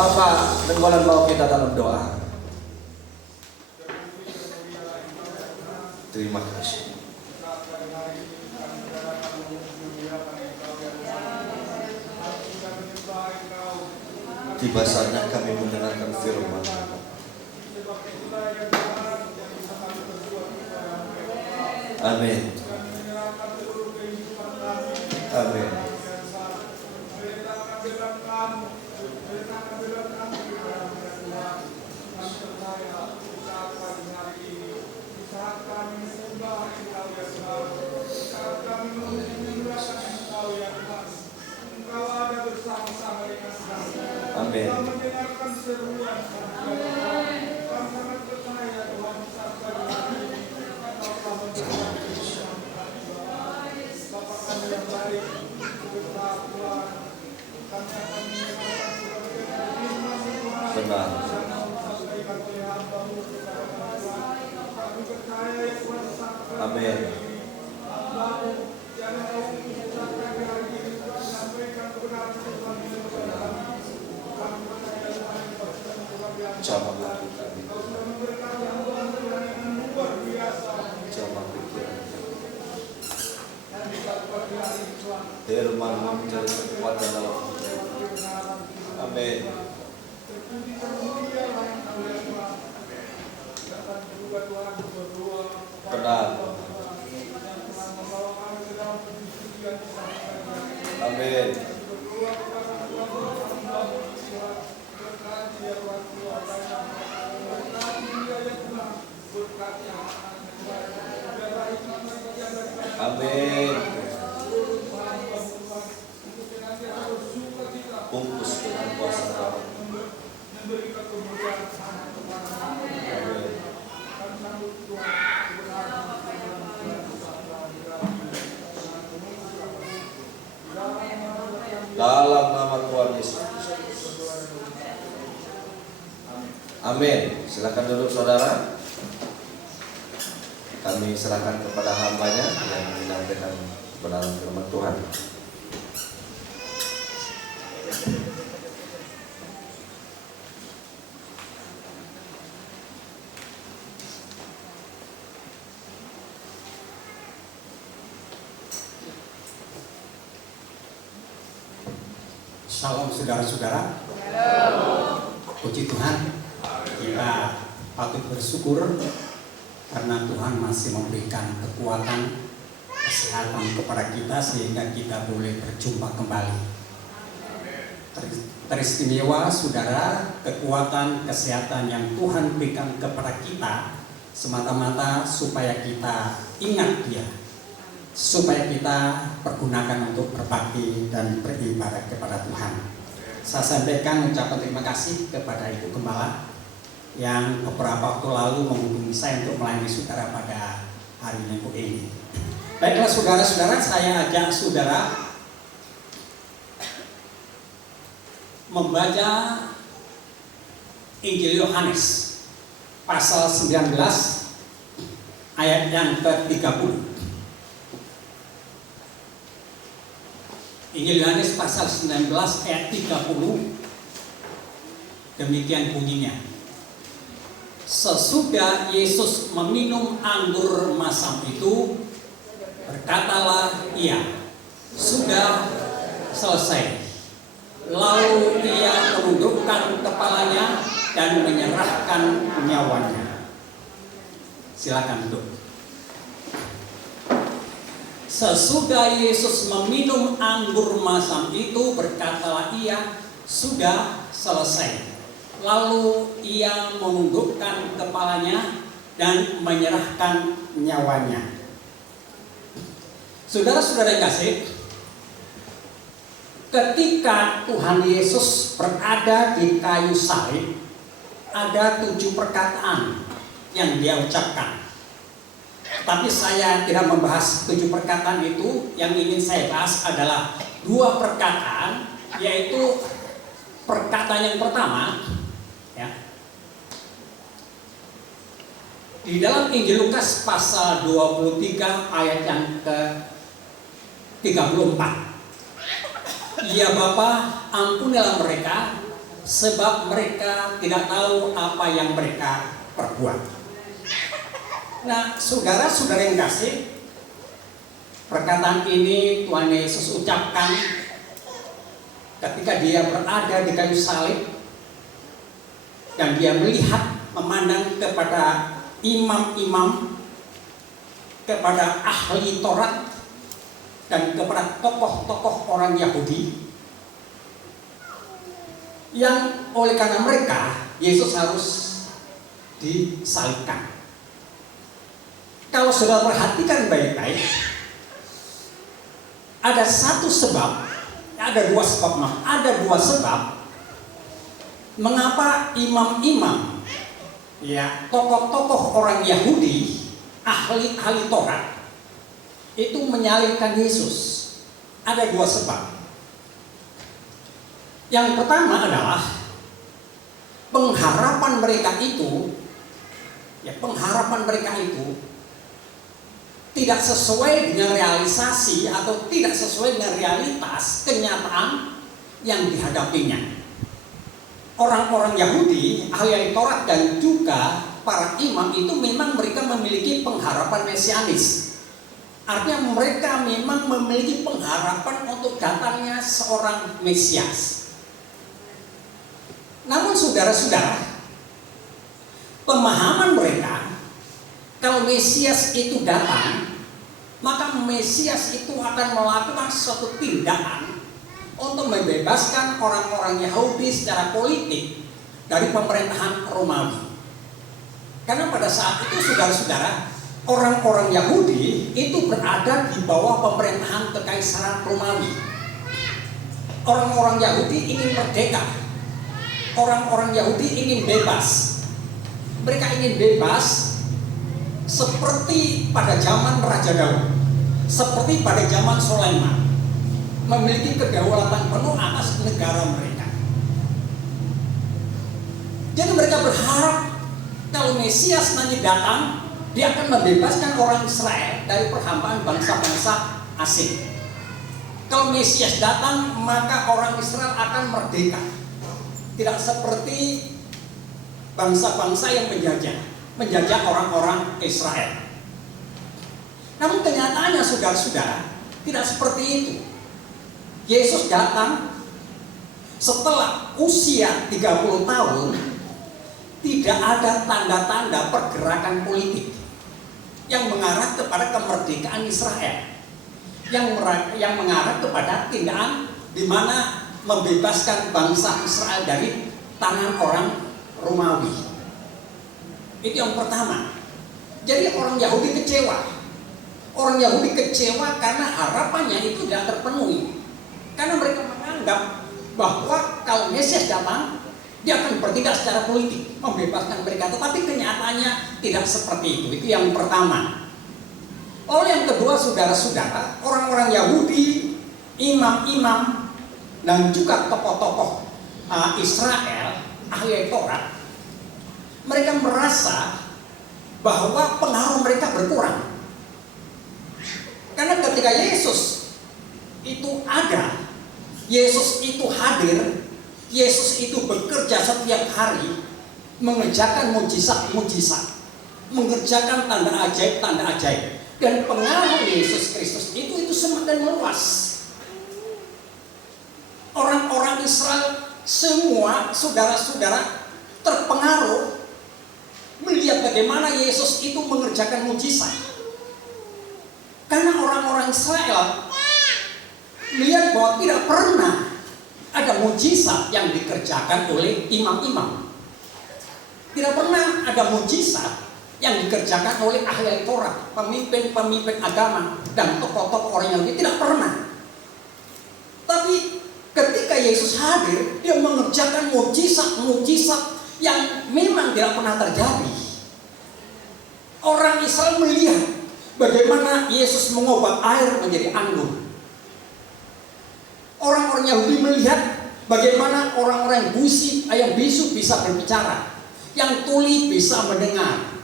Bapak, denggolan bawa kita dalam doa. Terima kasih. Tiba saatnya kami mendengarkan firman. Amin. Amin. Amin. Benar. Amin. Jamaah kami. Jamaah pikiran. Firman menjadi kekuatan dalam hidup. Amin. Benar. Amin. Amin. Bungkus dengan kuasa Tuhan. Dalam nama Tuhan Yesus. Amin. Silakan duduk saudara. Kami serahkan kepada hambanya yang menyampaikan kebenaran firman Tuhan. Salam saudara-saudara. Puji Tuhan, kita patut bersyukur karena Tuhan masih memberikan kekuatan, kesehatan kepada kita sehingga kita boleh berjumpa kembali. Teristimewa saudara, kekuatan, kesehatan yang Tuhan berikan kepada kita semata-mata supaya kita ingat Dia, supaya kita pergunakan untuk berbakti dan beribadah kepada Tuhan. Saya sampaikan ucapan terima kasih kepada Ibu Gembala yang beberapa waktu lalu menghubungi saya untuk melayani saudara pada hari Minggu ini. Baiklah saudara-saudara, saya ajak saudara membaca Injil Yohanes pasal 19 ayat yang ke-30. Injil Yohanes pasal 19 ayat 30. Demikian bunyinya. Sesudah Yesus meminum anggur masam itu, berkatalah Ia, sudah selesai. Lalu Ia menundukkan kepalanya dan menyerahkan nyawanya. Silakan duduk. Sesudah Yesus meminum anggur masam itu, berkatalah Ia, sudah selesai. Lalu Ia menundukkan kepalanya dan menyerahkan nyawanya. Saudara-saudara yang kasih, ketika Tuhan Yesus berada di kayu salib, ada 7 perkataan yang Dia ucapkan. Tapi saya tidak membahas 7 perkataan itu. Yang ingin saya bahas adalah 2 perkataan, yaitu perkataan yang pertama, ya, di dalam Injil Lukas pasal 23 ayat yang ke-34. Ya Bapa, ampunilah mereka, sebab mereka tidak tahu apa yang mereka perbuat. Nah, saudara-saudara yang kasih, perkataan ini Tuhan Yesus ucapkan ketika dia berada di kayu salib dan dia melihat, memandang kepada imam-imam, kepada ahli Taurat, dan kepada tokoh-tokoh orang Yahudi yang oleh karena mereka Yesus harus disalibkan. Kalau saudara perhatikan baik-baik, ada satu sebab, ada dua sebab mengapa imam-imam, ya, tokoh-tokoh orang Yahudi, ahli Taurat itu menyalibkan Yesus. Ada dua sebab. Yang pertama adalah pengharapan mereka itu tidak sesuai dengan realisasi atau tidak sesuai dengan realitas kenyataan yang dihadapinya. Orang-orang Yahudi, ahli Taurat dan juga para imam itu memang mereka memiliki pengharapan mesianis. Artinya mereka memang memiliki pengharapan untuk datangnya seorang Mesias. Namun saudara-saudara, pemahaman mereka, kalau Mesias itu datang, maka Mesias itu akan melakukan suatu tindakan untuk membebaskan orang-orang Yahudi secara politik dari pemerintahan Romawi. Karena pada saat itu saudara-saudara, orang-orang Yahudi itu berada di bawah pemerintahan kekaisaran Romawi. Orang-orang Yahudi ingin merdeka. Orang-orang Yahudi ingin bebas. Mereka ingin bebas seperti pada zaman Raja Daud, seperti pada zaman Sulaiman, memiliki kedaulatan penuh atas negara mereka. Jadi mereka berharap kalau Mesias nanti datang, dia akan membebaskan orang Israel dari perhambaan bangsa-bangsa asing. Kalau Mesias datang, maka orang Israel akan merdeka. Tidak seperti bangsa-bangsa yang menjajah orang-orang Israel. Namun kenyataannya saudara-saudara, tidak seperti itu. Yesus datang setelah usia 30 tahun, tidak ada tanda-tanda pergerakan politik yang mengarah kepada kemerdekaan Israel, yang mengarah kepada tindakan di mana membebaskan bangsa Israel dari tangan orang Romawi. Itu yang pertama. Jadi orang Yahudi kecewa. Orang Yahudi kecewa karena harapannya itu tidak terpenuhi. Karena mereka menganggap bahwa kalau Mesias datang, dia akan bertindak secara politik, membebaskan mereka. Tetapi kenyataannya tidak seperti itu. Itu yang pertama. Lalu yang kedua, saudara-saudara, orang-orang Yahudi, imam-imam, dan juga tokoh-tokoh Israel, ahli Taurat, mereka merasa bahwa pengaruh mereka berkurang. Karena ketika Yesus itu ada, Yesus itu hadir, Yesus itu bekerja setiap hari, mengerjakan mujizat-mujizat, mengerjakan tanda ajaib, dan pengaruh Yesus Kristus itu semakin meluas. Orang-orang Israel semua, saudara-saudara, terpengaruh melihat bagaimana Yesus itu mengerjakan mujizat. Karena orang-orang Israel melihat bahwa tidak pernah ada mujizat yang dikerjakan oleh imam-imam. Tidak pernah ada mujizat yang dikerjakan oleh ahli Taurat, pemimpin-pemimpin agama, dan tokoh-tokoh orang Yahudi. Tidak pernah. Tapi ketika Yesus hadir, dia mengerjakan mujizat-mujizat yang memang tidak pernah terjadi. Orang Israel melihat bagaimana Yesus mengubah air menjadi anggur. Orang-orang Yahudi melihat bagaimana orang-orang yang bisu bisa berbicara, yang tuli bisa mendengar,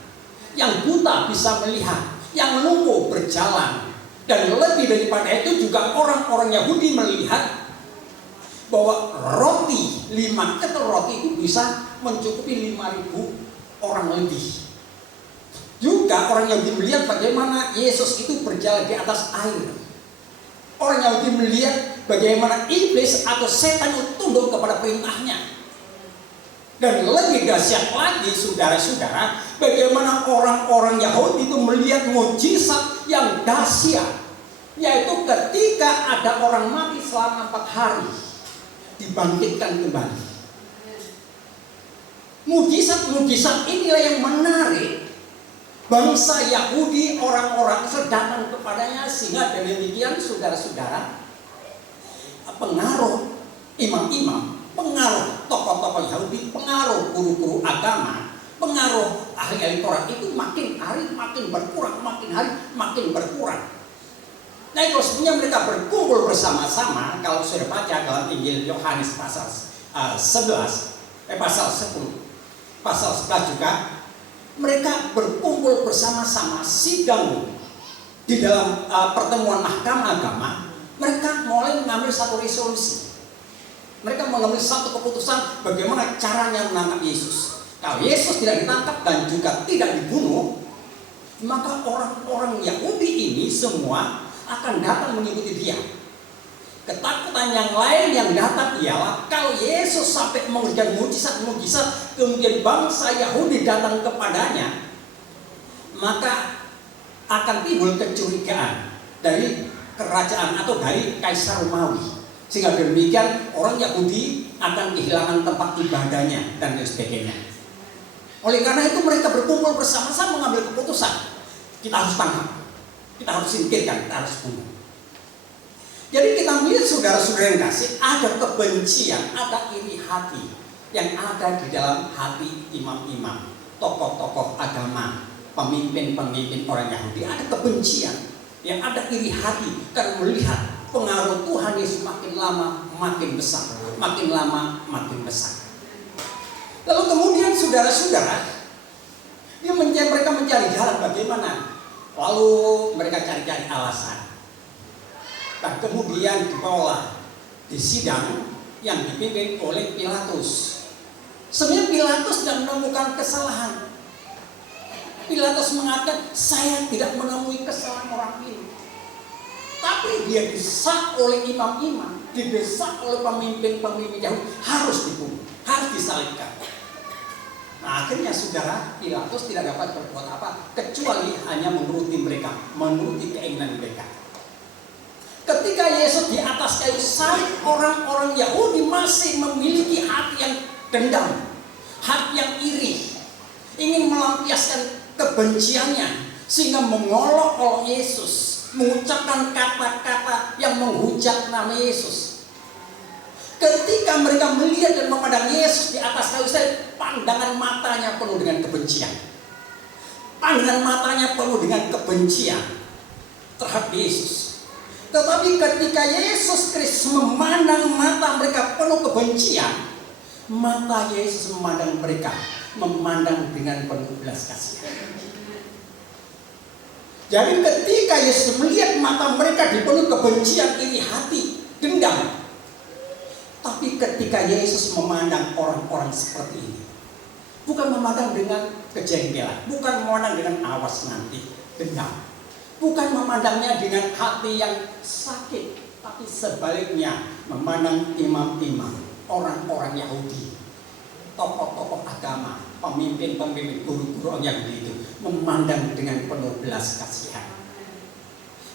yang buta bisa melihat, yang lumpuh berjalan. Dan lebih daripada itu juga orang-orang Yahudi melihat bahwa roti 5 ketel roti itu bisa mencukupi 5.000 orang lebih. Juga orang Yahudi melihat bagaimana Yesus itu berjalan di atas air. Orang Yahudi melihat bagaimana iblis atau setan itu tunduk kepada perintahnya. Dan lebih dahsyat lagi saudara-saudara, bagaimana orang-orang Yahudi itu melihat mukjizat yang dahsyat, yaitu ketika ada orang mati selama 4 hari dibangkitkan kembali. Mukjizat-mukjizat inilah yang menarik bangsa Yahudi, orang-orang itu datang kepadanya, sehingga dengan demikian saudara-saudara, pengaruh imam-imam, pengaruh tokoh-tokoh Yahudi, pengaruh guru-guru agama, pengaruh ahli-ahli Taurat itu makin hari makin berkurang, makin hari makin berkurang. Nah, itu sebenarnya mereka berkumpul bersama-sama. Kalau sudah baca dalam Injil Yohanes pasal 10 pasal 11 juga, mereka berkumpul bersama-sama sidang di dalam pertemuan mahkamah agama. Mereka mulai mengambil satu resolusi. Mereka mengambil satu keputusan bagaimana caranya menangkap Yesus. Kalau Yesus tidak ditangkap dan juga tidak dibunuh, maka orang-orang Yahudi ini semua akan datang mengikuti dia. Ketakutan yang lain yang datang ialah kalau Yesus sampai mengerjakan mujizat-mujizat, kemudian bangsa Yahudi datang kepadanya, maka akan timbul kecurigaan dari kerajaan atau dari Kaisar Romawi, sehingga demikian orang Yahudi akan kehilangan tempat ibadahnya dan lain sebagainya. Oleh karena itu mereka berkumpul bersama-sama mengambil keputusan, kita harus tangkap, kita harus singkirkan, kita harus bunuh. Jadi kita melihat saudara-saudara yang kasih, ada kebencian, ada iri hati yang ada di dalam hati imam-imam, tokoh-tokoh agama, pemimpin-pemimpin orang Yahudi. Ada kebencian, yang ada iri hati karena melihat pengaruh Tuhan Yesus makin lama makin besar, makin lama makin besar. Lalu kemudian saudara-saudara, mereka mencari jalan bagaimana. Lalu mereka cari-cari alasan. Dan kemudian dibawalah di sidang yang dipimpin oleh Pilatus. Sebenarnya Pilatus tidak menemukan kesalahan. Pilatus mengatakan, saya tidak menemui kesalahan orang ini. Tapi dia didesak oleh imam-imam, didesak oleh pemimpin-pemimpin Yahudi, harus dibunuh, harus disalibkan. Nah, akhirnya saudara, Pilatus tidak dapat berbuat apa kecuali hanya menuruti mereka, menuruti keinginan mereka. Ketika Yesus di atas kayu salib, orang-orang Yahudi masih memiliki hati yang dendam, hati yang iri, ingin melampiaskan kebenciannya, sehingga mengolok-olok Yesus, mengucapkan kata-kata yang menghujat nama Yesus. Ketika mereka melihat dan memandang Yesus di atas kayu salib, pandangan matanya penuh dengan kebencian. Pandangan matanya penuh dengan kebencian terhadap Yesus. Tetapi ketika Yesus Kristus memandang mata mereka penuh kebencian, mata Yesus memandang mereka, memandang dengan penuh belas kasihan. Jadi ketika Yesus melihat mata mereka dipenuhi kebencian, iri hati, dendam, tapi ketika Yesus memandang orang-orang seperti ini, bukan memandang dengan kejengkelan, bukan memandang dengan awas nanti, dendam, bukan memandangnya dengan hati yang sakit, tapi sebaliknya memandang imam-imam, orang-orang Yahudi, tokoh-tokoh agama, pemimpin-pemimpin, guru-guru yang itu memandang dengan penuh belas kasihan.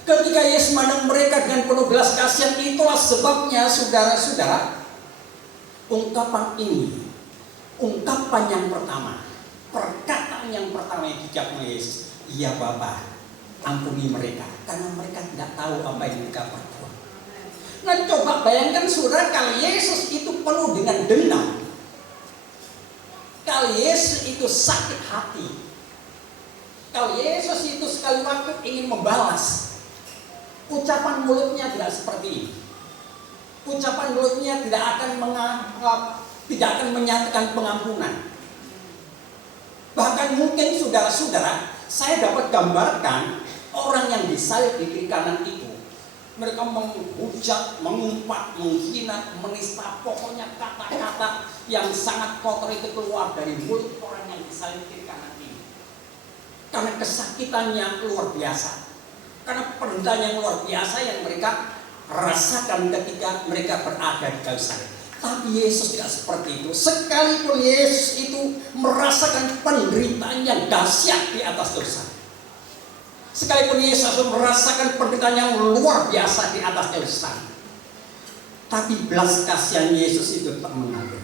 Ketika Yesus memandang mereka dengan penuh belas kasihan, itulah sebabnya saudara-saudara, ungkapan ini, ungkapan yang pertama, perkataan yang pertama yang diucapkan oleh Yesus, ya Bapa, ampuni mereka, karena mereka tidak tahu apa yang mereka perbuat. Nah, coba bayangkan saudara, kalau Yesus itu penuh dengan dendam, kalau Yesus itu sakit hati, kalau Yesus itu sekali waktu ingin membalas, ucapan mulutnya tidak seperti ini. Ucapan mulutnya tidak akan menyatakan pengampunan. Bahkan mungkin saudara-saudara, saya dapat gambarkan orang yang disalib di kiri kanan itu mereka menghujat, mengumpat, menghina, menista, pokoknya kata-kata yang sangat kotor itu keluar dari mulut orang yang disalib kiri kanan ini. Karena kesakitannya luar biasa, karena penderitaan yang luar biasa yang mereka rasakan ketika mereka berada di kayu salib. Tapi Yesus tidak seperti itu. Sekalipun Yesus itu merasakan penderitaan yang dahsyat di atas kayu salib, sekalipun Yesus merasakan penderitaan yang luar biasa di atas kayu salib, tapi belas kasihan Yesus itu tetap mengalir.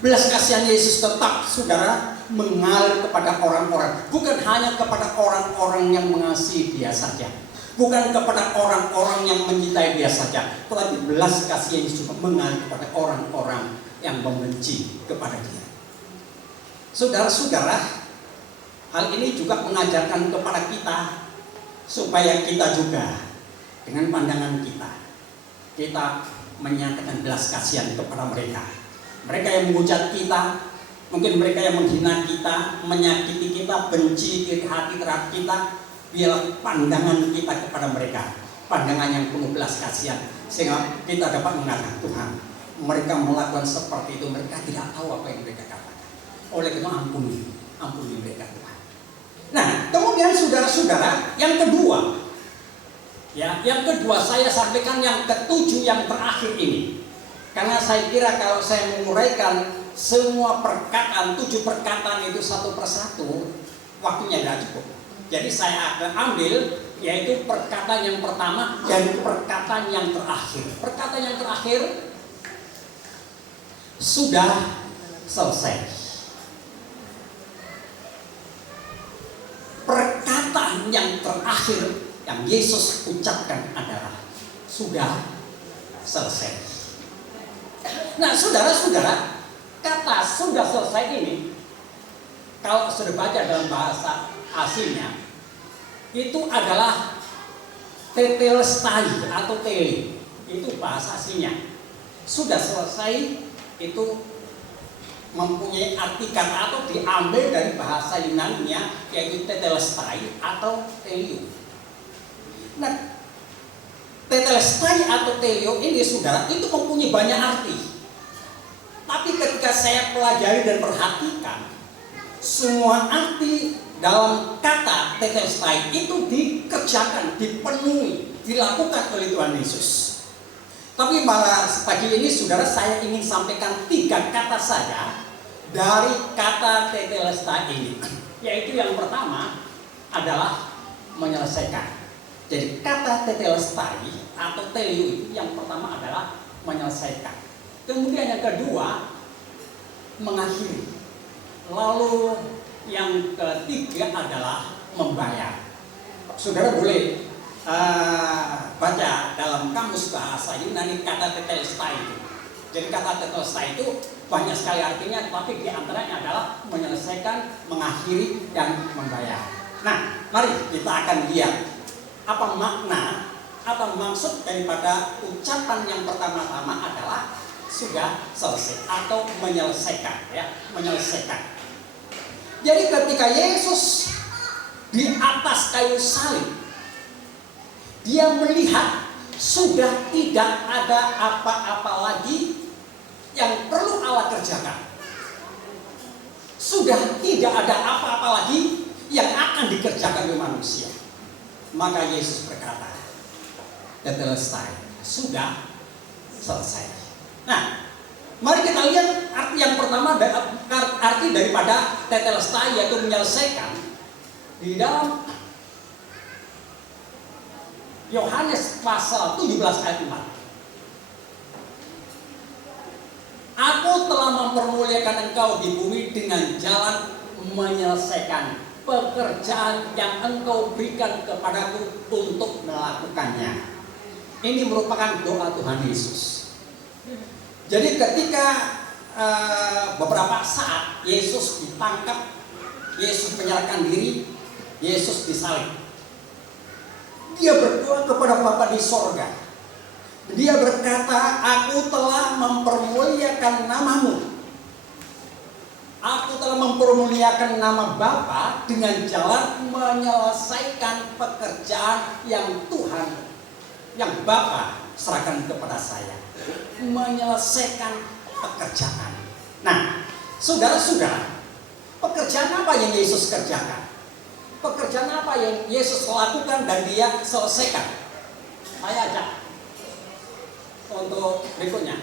Belas kasihan Yesus tetap, saudara, mengalir kepada orang-orang. Bukan hanya kepada orang-orang yang mengasihi dia saja, bukan kepada orang-orang yang mencintai dia saja, tetapi belas kasihan Yesus juga mengalir kepada orang-orang yang membenci kepada dia. Saudara-saudara, hal ini juga mengajarkan kepada kita supaya kita juga dengan pandangan kita menyatakan belas kasihan kepada mereka. Mereka yang menghujat kita, mungkin mereka yang menghina kita, menyakiti kita, benci diri hati terhadap kita. Biarlah pandangan kita kepada mereka pandangan yang penuh belas kasihan, sehingga kita dapat mengatakan, Tuhan, mereka melakukan seperti itu, mereka tidak tahu apa yang mereka katakan. Oleh karena ampuni mereka, Tuhan. Nah, kemudian saudara-saudara, yang kedua saya sampaikan yang ketujuh, yang terakhir ini. Karena saya kira kalau saya menguraikan semua perkataan, 7 perkataan itu satu persatu, waktunya tidak cukup. Jadi saya akan ambil yaitu perkataan yang pertama dan perkataan yang terakhir. Perkataan yang terakhir sudah selesai. Perkataan yang terakhir yang Yesus ucapkan adalah sudah selesai. Nah, saudara-saudara, kata sudah selesai ini, kalau sudah baca dalam bahasa aslinya, itu adalah tetelestai atau tele. Itu bahasa aslinya. Sudah selesai itu mempunyai arti kata atau diambil dari bahasa Yunani-nya, yaitu tetelestai atau telio. Nah, tetelestai atau telio ini, saudara, itu mempunyai banyak arti. Tapi ketika saya pelajari dan perhatikan, semua arti dalam kata tetelestai itu dikerjakan, dipenuhi, dilakukan oleh Tuhan Yesus. Tapi malah pagi ini, saudara, saya ingin sampaikan 3 kata saja dari kata tetelestai ini. Yaitu yang pertama adalah menyelesaikan. Jadi kata tetelestai atau telio itu yang pertama adalah menyelesaikan. Kemudian yang kedua, mengakhiri. Lalu yang ketiga adalah membayar. Saudara boleh baca dalam kamus bahasa Yunani kata tetelestai itu. Jadi kata tetelestai itu banyak sekali artinya, tapi diantaranya adalah menyelesaikan, mengakhiri, dan membayar. Nah, mari kita akan lihat apa makna atau maksud daripada ucapan yang pertama-tama adalah sudah selesai atau menyelesaikan, ya, menyelesaikan. Jadi ketika Yesus di atas kayu salib, dia melihat sudah tidak ada apa-apa lagi yang perlu Allah kerjakan. Sudah tidak ada apa-apa lagi yang akan dikerjakan oleh manusia. Maka Yesus berkata, tetelestai, sudah selesai. Nah, mari kita lihat arti yang pertama, arti daripada tetelestai yaitu menyelesaikan, di dalam Yohanes pasal 17 ayat 4. Aku telah mempermuliakan engkau di bumi dengan jalan menyelesaikan pekerjaan yang engkau berikan kepadaku untuk melakukannya. Ini merupakan doa Tuhan Yesus. Jadi ketika beberapa saat Yesus ditangkap, Yesus menyerahkan diri, Yesus disalib, dia berdoa kepada Bapa di sorga. Dia berkata, aku telah mempermuliakan namamu. Aku telah mempermuliakan nama Bapa dengan jalan menyelesaikan pekerjaan yang Tuhan yang Bapa serahkan kepada saya, menyelesaikan pekerjaan. Nah, saudara-saudara, pekerjaan apa yang Yesus kerjakan? Pekerjaan apa yang Yesus lakukan dan dia selesaikan? Saya ajak untuk berikutnya.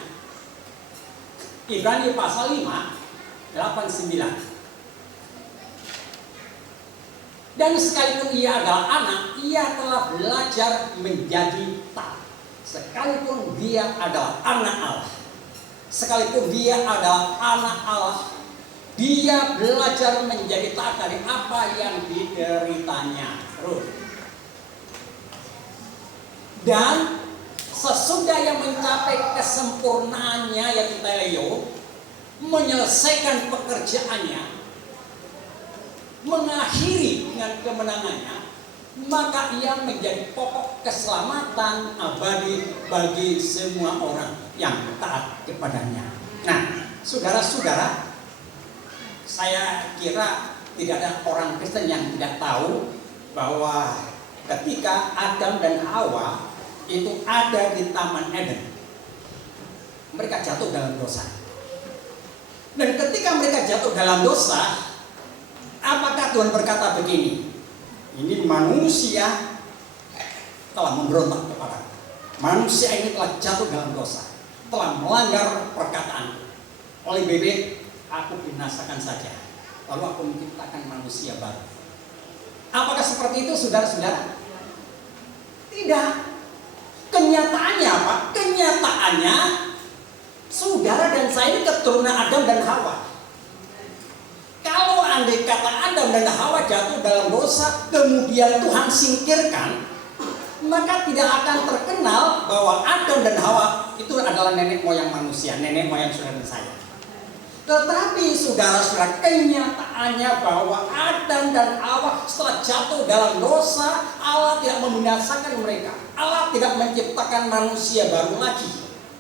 Ibrani pasal 5, 8-9. Dan sekalipun ia adalah anak, ia telah belajar menjadi taat. Sekalipun dia adalah anak Allah, sekalipun dia adalah anak Allah, dia belajar menjadi taat dari apa yang dideritanya. Dan sesudah yang mencapai kesempurnaannya, yaitu teleo, menyelesaikan pekerjaannya, mengakhiri dengan kemenangannya, maka ia menjadi pokok keselamatan abadi bagi semua orang yang taat kepadanya. Nah, saudara-saudara, saya kira tidak ada orang Kristen yang tidak tahu bahwa ketika Adam dan Hawa itu ada di Taman Eden, mereka jatuh dalam dosa. Dan ketika mereka jatuh dalam dosa, apakah Tuhan berkata begini? Ini manusia telah memberontak kepada aku. Manusia ini telah jatuh dalam dosa, telah melanggar perkataan. Oleh bebek, aku binasakan saja, lalu aku menciptakan manusia baru. Apakah seperti itu, saudara-saudara? Tidak. Kenyataannya apa? Kenyataannya saudara dan saya ini keturunan Adam dan Hawa. Kalau andai kata Adam dan Hawa jatuh dalam dosa, kemudian Tuhan singkirkan, maka tidak akan terkenal bahwa Adam dan Hawa itu adalah nenek moyang manusia, nenek moyang saudara saya. Tetapi saudara-saudara, kenyataannya bahwa Adam dan Hawa setelah jatuh dalam dosa, Allah tidak membinasakan mereka. Allah tidak menciptakan manusia baru lagi.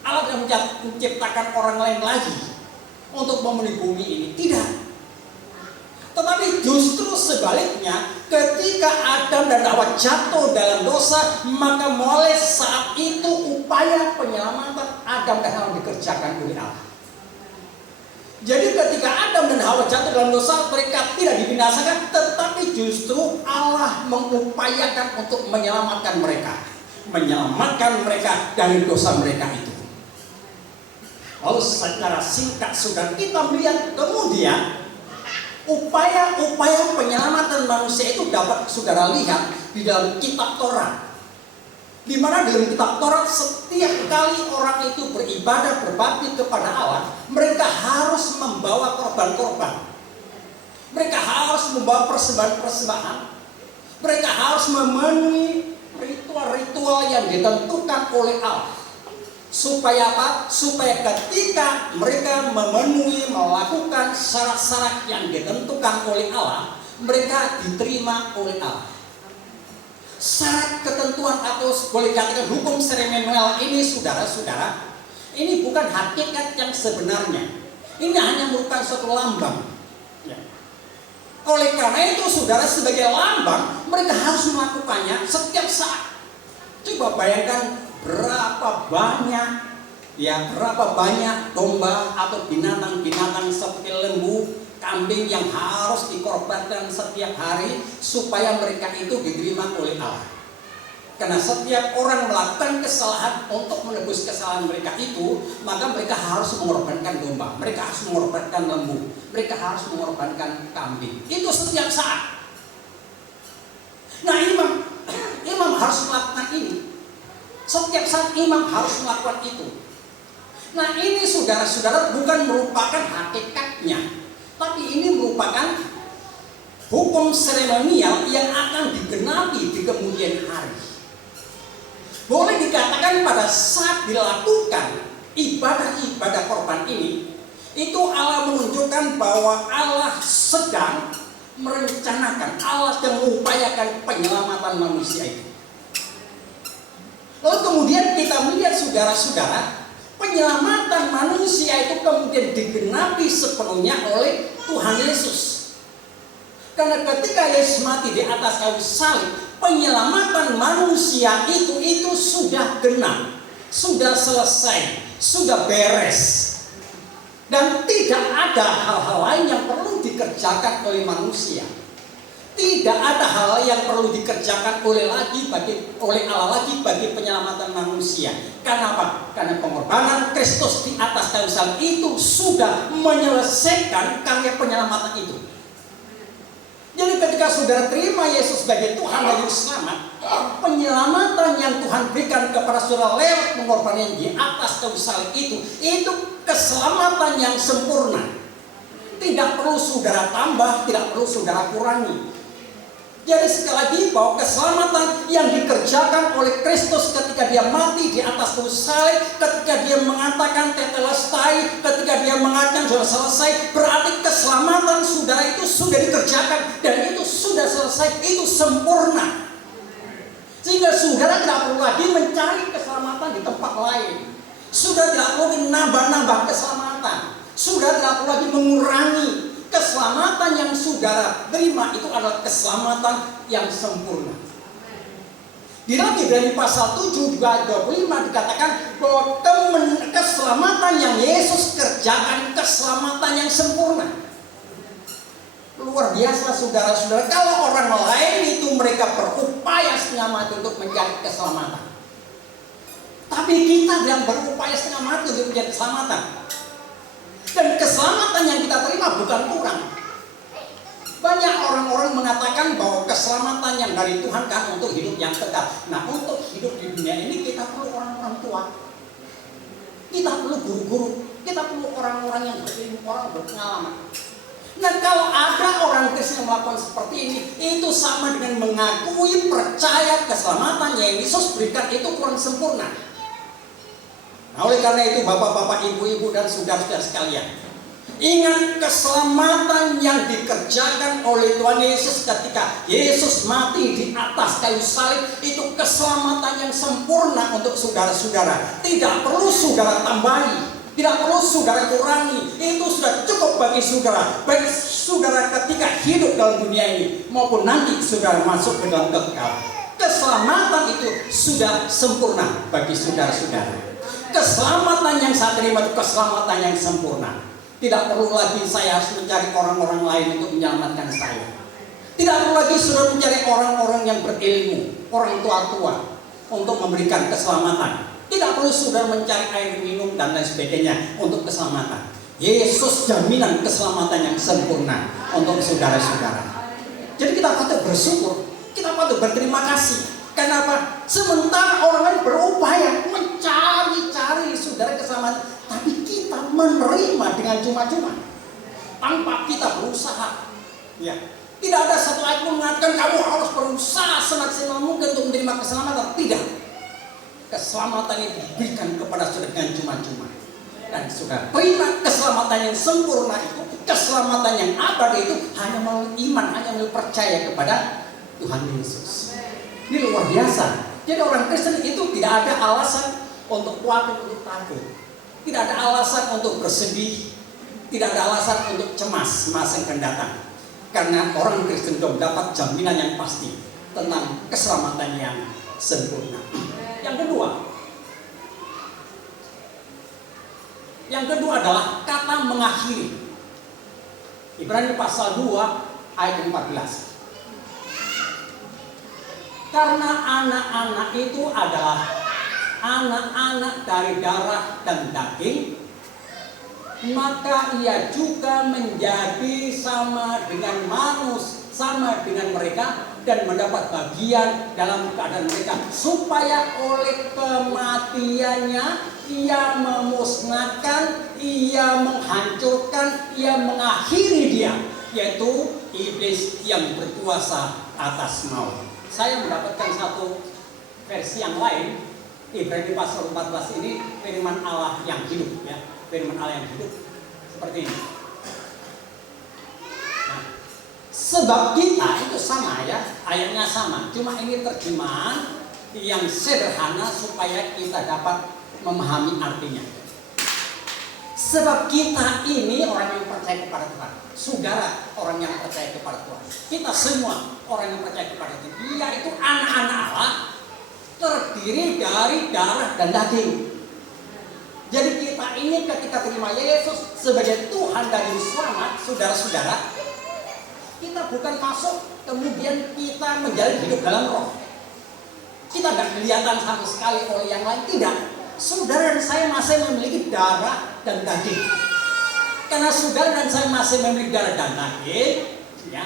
Allah tidak menciptakan orang lain lagi untuk memenuhi bumi ini. Tidak. Tetapi justru sebaliknya, ketika Adam dan Hawa jatuh dalam dosa, maka mulai saat itu upaya penyelamatan Adam dan Hawa dikerjakan oleh Allah. Jadi ketika Adam dan Hawa jatuh dalam dosa, mereka tidak dibinasakan, tetapi justru Allah mengupayakan untuk menyelamatkan mereka dari dosa mereka itu. Lalu secara singkat saudara, kita melihat kemudian upaya-upaya penyelamatan manusia itu dapat saudara lihat di dalam kitab Taurat. Di mana dalam kitab Taurat setiap kali orang itu beribadah berbakti kepada Allah, mereka harus membawa korban-korban. Mereka harus membawa persembahan-persembahan. Mereka harus memenuhi ritual-ritual yang ditentukan oleh Allah. Supaya apa? Supaya ketika mereka melakukan syarat-syarat yang ditentukan oleh Allah, mereka diterima oleh Allah. Syarat ketentuan atau boleh dikatakan hukum seremonial ini, saudara-saudara, ini bukan hakikat yang sebenarnya. Ini hanya merupakan suatu lambang. Ya. Oleh karena itu, saudara, sebagai lambang, mereka harus melakukannya setiap saat. Coba bayangkan berapa banyak domba atau binatang-binatang seperti lembu, kambing yang harus dikorbankan setiap hari supaya mereka itu diterima oleh Allah. Karena setiap orang melakukan kesalahan, untuk menebus kesalahan mereka itu, maka mereka harus mengorbankan domba, mereka harus mengorbankan lembu, mereka harus mengorbankan kambing. Itu setiap saat. Nah, imam harus melakukan ini. Setiap saat imam harus melakukan itu. Nah, ini saudara-saudara bukan merupakan hakikatnya, tapi ini merupakan hukum seremonial yang akan digenapi di kemudian hari. Boleh dikatakan pada saat dilakukan ibadah-ibadah korban ini, itu Allah menunjukkan bahwa Allah sedang merencanakan, Allah sedang mengupayakan penyelamatan manusia itu. Lalu kemudian kita melihat saudara-saudara, penyelamatan manusia itu kemudian digenapi sepenuhnya oleh Tuhan Yesus. Karena ketika Yesus mati di atas kayu salib, Penyelamatan manusia itu sudah genap, sudah selesai, sudah beres. Dan tidak ada hal-hal lain yang perlu dikerjakan oleh manusia. Tidak ada hal yang perlu dikerjakan oleh Allah lagi bagi penyelamatan manusia. Karena apa? Karena pengorbanan Kristus di atas kayu salib itu sudah menyelesaikan karya penyelamatan itu. Jadi ketika saudara terima Yesus sebagai Tuhan dan Juru Selamat, penyelamatan yang Tuhan berikan kepada saudara lewat pengorbanan di atas kayu salib itu keselamatan yang sempurna. Tidak perlu saudara tambah, tidak perlu saudara kurangi. Jadi sekali lagi bahwa keselamatan yang dikerjakan oleh Kristus ketika dia mati di atas kayu salib, ketika dia mengatakan tetelestai, ketika dia mengatakan sudah selesai, berarti keselamatan saudara itu sudah dikerjakan dan itu sudah selesai, itu sempurna. Sehingga saudara tidak perlu lagi mencari keselamatan di tempat lain. Sudah tidak perlu nambah-nambah keselamatan. Sudah tidak perlu lagi mengurangi. Keselamatan yang saudara terima itu adalah keselamatan yang sempurna. Di dalam Ibrani pasal 7 juga 25 dikatakan bahwa keselamatan yang Yesus kerjakan keselamatan yang sempurna. Luar biasa saudara-saudara. Kalau orang lain itu mereka berupaya setengah mati untuk mencari keselamatan, tapi kita yang berupaya setengah mati untuk mencari keselamatan. Dan keselamatan yang kita terima bukan kurang. Banyak orang-orang mengatakan bahwa keselamatan yang dari Tuhan kan untuk hidup yang kekal. Nah, untuk hidup di dunia ini kita perlu orang-orang tua. Kita perlu guru-guru. Kita perlu orang-orang yang berilmu, orang berpengalaman. Nah, kalau ada orang Kristen yang melakukan seperti ini, itu sama dengan mengakui percaya keselamatan yang Yesus berikan itu kurang sempurna. Nah, oleh karena itu bapak-bapak, ibu-ibu dan saudara-saudara sekalian, ingat keselamatan yang dikerjakan oleh Tuhan Yesus ketika Yesus mati di atas kayu salib itu keselamatan yang sempurna untuk saudara-saudara. Tidak perlu saudara tambahi, tidak perlu saudara kurangi. Itu sudah cukup bagi saudara. Baik saudara ketika hidup dalam dunia ini maupun nanti saudara masuk ke dalam kekal. Keselamatan itu sudah sempurna bagi saudara-saudara. Keselamatan yang saya terima itu keselamatan yang sempurna. Tidak perlu lagi saya harus mencari orang-orang lain untuk menyelamatkan saya. Tidak perlu lagi sudah mencari orang-orang yang berilmu, orang tua-tua untuk memberikan keselamatan. Tidak perlu sudah mencari air minum dan lain sebagainya untuk keselamatan. Yesus jaminan keselamatan yang sempurna untuk saudara-saudara. Jadi kita patut bersyukur, kita patut berterima kasih. Kenapa? Sementara orang lain berupaya mencari-cari saudara keselamatan, tapi kita menerima dengan cuma-cuma tanpa kita berusaha. Ya, tidak ada satu ayat pun mengatakan kamu harus berusaha semaksimal mungkin untuk menerima keselamatan. Tidak. Keselamatan itu diberikan kepada saudara dengan cuma-cuma. Dan saudara terima keselamatan yang sempurna itu, keselamatan yang abadi itu hanya melalui iman, hanya melalui percaya kepada Tuhan Yesus. Ini luar biasa. Jadi orang Kristen itu tidak ada alasan untuk khawatir, untuk takut. Tidak ada alasan untuk bersedih. Tidak ada alasan untuk cemas masa yang akan datang. Karena orang Kristen sudah mendapat jaminan yang pasti tentang keselamatan yang sempurna. Yang kedua adalah kata mengakhiri. Ibrani pasal 2 ayat 14. Karena anak-anak itu adalah anak-anak dari darah dan daging, maka ia juga menjadi sama dengan mereka dan mendapat bagian dalam keadaan mereka, supaya oleh kematiannya ia memusnahkan, ia menghancurkan, ia mengakhiri dia, yaitu iblis yang berkuasa atas maut. Saya mendapatkan satu versi yang lain. Ibrani pasal 14 ini firman Allah yang hidup, ya, firman Allah yang hidup seperti ini. Nah, sebab kita itu sama, ya, ayatnya sama, cuma ini terjemahan yang sederhana supaya kita dapat memahami artinya. Sebab kita ini orang yang percaya kepada Tuhan, saudara orang yang percaya kepada Tuhan, kita semua orang yang percaya kepada itu, dia itu anak-anak Allah, terdiri dari darah dan daging. Jadi kita ini ketika terima Yesus sebagai Tuhan dan Juru Selamat, saudara-saudara, kita bukan masuk kemudian kita menjalani hidup dalam roh. Kita tidak kelihatan sama sekali oleh yang lain, tidak. Saudara dan saya masih memiliki darah dan daging. Karena saudara dan saya masih memiliki darah dan daging, ya,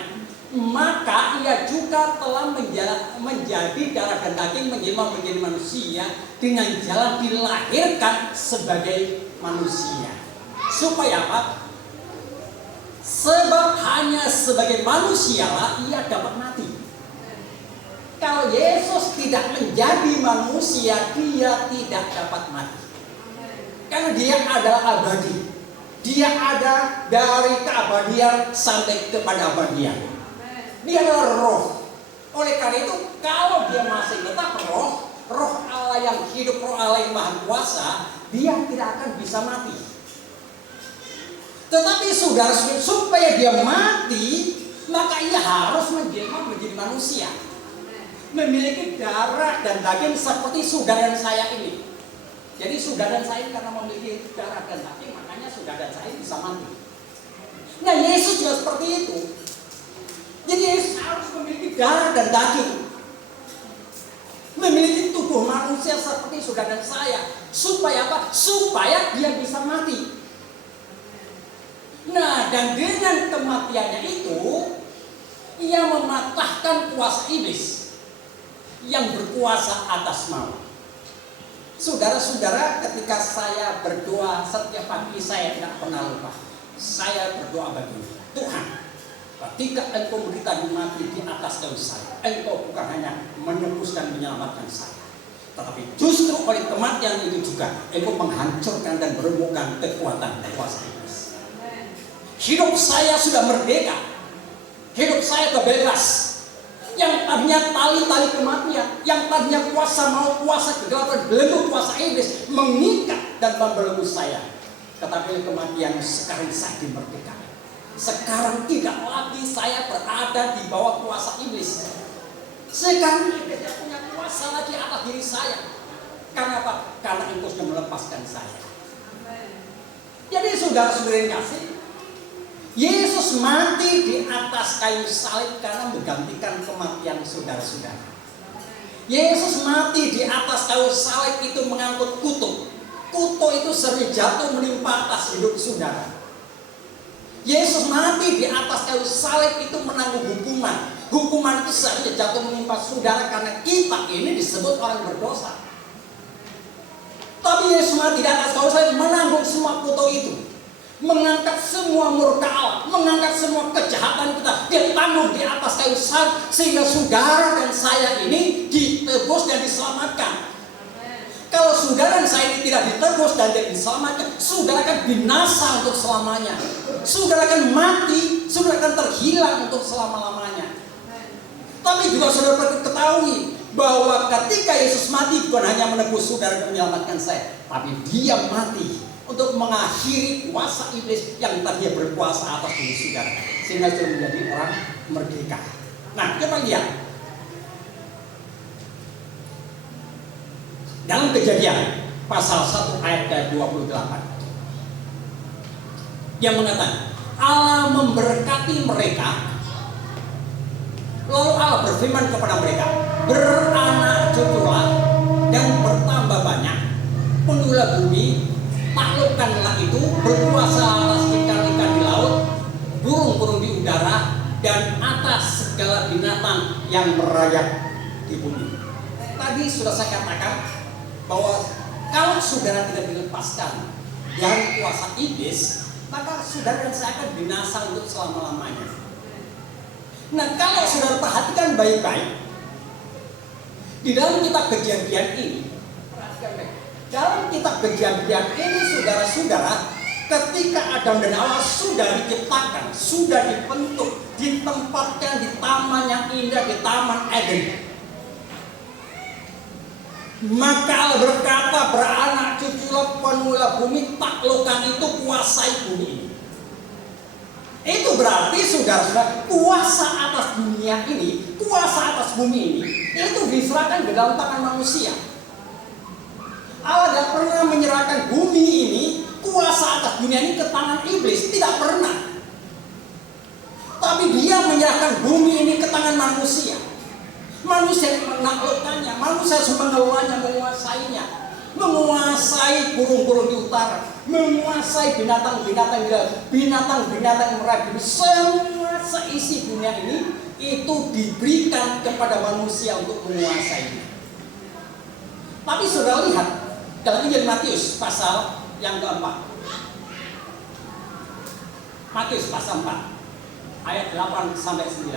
maka ia juga telah menjadi darah dan daging, menjadi manusia dengan jalan dilahirkan sebagai manusia. Supaya apa? Sebab hanya sebagai manusialah ia dapat mati. Kalau Yesus tidak menjadi manusia, dia tidak dapat mati. Karena dia adalah abadi. Dia ada dari keabadian sampai kepada abadian. Dia adalah roh. Oleh karena itu, kalau dia masih tetap roh, roh Allah yang hidup, roh Allah yang maha kuasa, dia tidak akan bisa mati. Tetapi saudara, supaya dia mati, maka ia harus menjelma menjadi manusia, memiliki darah dan daging seperti saudara dan saya ini. Jadi saudara dan saya karena memiliki darah dan daging, makanya saudara dan saya bisa mati. Nah, Yesus juga seperti itu. Jadi Yesus harus memiliki darah dan daging, memiliki tubuh manusia seperti saudara dan saya. Supaya apa? Supaya dia bisa mati. Nah, dan dengan kematiannya itu, ia mematahkan kuasa iblis yang berkuasa atas maut. Saudara-saudara, ketika saya berdoa setiap pagi, saya tidak pernah lupa. Saya berdoa bagi Tuhan, ketika Engkau memberikan mati di atas kayu salib, Engkau bukan hanya menebus dan menyelamatkan saya, tetapi justru oleh kematian itu juga Engkau menghancurkan dan meremukkan kekuatan kuasa iblis. Hidup saya sudah merdeka. Hidup saya bebas. Yang tadinya tali-tali kematian, yang tadinya kuasa maut, kuasa kegelapan, belenggu kuasa iblis mengikat dan membelenggu saya. Tetapi kematian sekarang saya dimerdekakan. Sekarang tidak lagi saya berada di bawah kuasa iblis. Sekarang iblis tidak punya kuasa lagi atas diri saya. Karena apa? Karena Engkau sudah melepaskan saya. Jadi saudara-saudara yang kasih, Yesus mati di atas kayu salib karena menggantikan kematian saudara-saudara. Yesus mati di atas kayu salib itu mengangkut kutuk. Kutuk itu sering jatuh menimpa atas hidup saudara. Yesus mati di atas kayu salib itu menanggung hukuman. Hukuman itu sering jatuh menimpa saudara karena kita ini disebut orang berdosa. Tapi Yesus mati di atas kayu salib menanggung semua kutuk itu. Mengangkat semua murka Allah, mengangkat semua kejahatan kita, dia tanggung di atas kayu salib sehingga saudara dan saya ini ditebus dan diselamatkan. Kalau saudara dan saya ini tidak ditebus dan tidak diselamatkan, saudara akan binasa untuk selamanya. Saudara akan mati, saudara akan terhilang untuk selama-lamanya. Tapi juga saudara perlu ketahui bahwa ketika Yesus mati bukan hanya menebus saudara dan menyelamatkan saya, tapi dia mati untuk mengakhiri kuasa iblis yang tadinya berkuasa atas diri saudara, sehingga sudah menjadi orang merdeka. Nah, coba lihat dalam Kejadian pasal 1 ayat 28 yang mengatakan Allah memberkati mereka, lalu Allah berfirman kepada mereka, beranak cuculah dan bertambah banyak, penuhilah bumi, taklukkanlah itu, berkuasa atas ikan-ikan di laut, burung-burung di udara, dan atas segala binatang yang merayap di bumi. Tadi sudah saya katakan bahwa kalau saudara tidak dilepaskan dari kuasa iblis, maka saudara dan saya akan binasa untuk selama-lamanya. Nah, kalau saudara perhatikan baik-baik di dalam kitab Kejadian ini, perhatikan baik. Dalam kitab Kejadian ini, saudara-saudara, ketika Adam dan Hawa sudah diciptakan, sudah dibentuk, ditempatkan di taman yang indah, di Taman Eden, maka Allah berkata, beranak cuculah, penuhilah bumi, taklukkan itu, kuasai bumi ini. Itu berarti saudara-saudara, kuasa atas dunia ini, kuasa atas bumi ini itu diserahkan ke dalam tangan manusia. Allah tidak pernah menyerahkan bumi ini, kuasa atas dunia ini ke tangan iblis, tidak pernah. Tapi dia menyerahkan bumi ini ke tangan manusia. Manusia yang menaklukkannya, manusia yang mengelolanya, menguasainya, menguasai burung-burung di utara, menguasai binatang-binatang di laut, binatang-binatang meragam, semua seisi dunia ini itu diberikan kepada manusia untuk menguasainya. Tapi saudara lihat dalam Injil Matius pasal yang keempat. Matius pasal 4 ayat 8 sampai 9.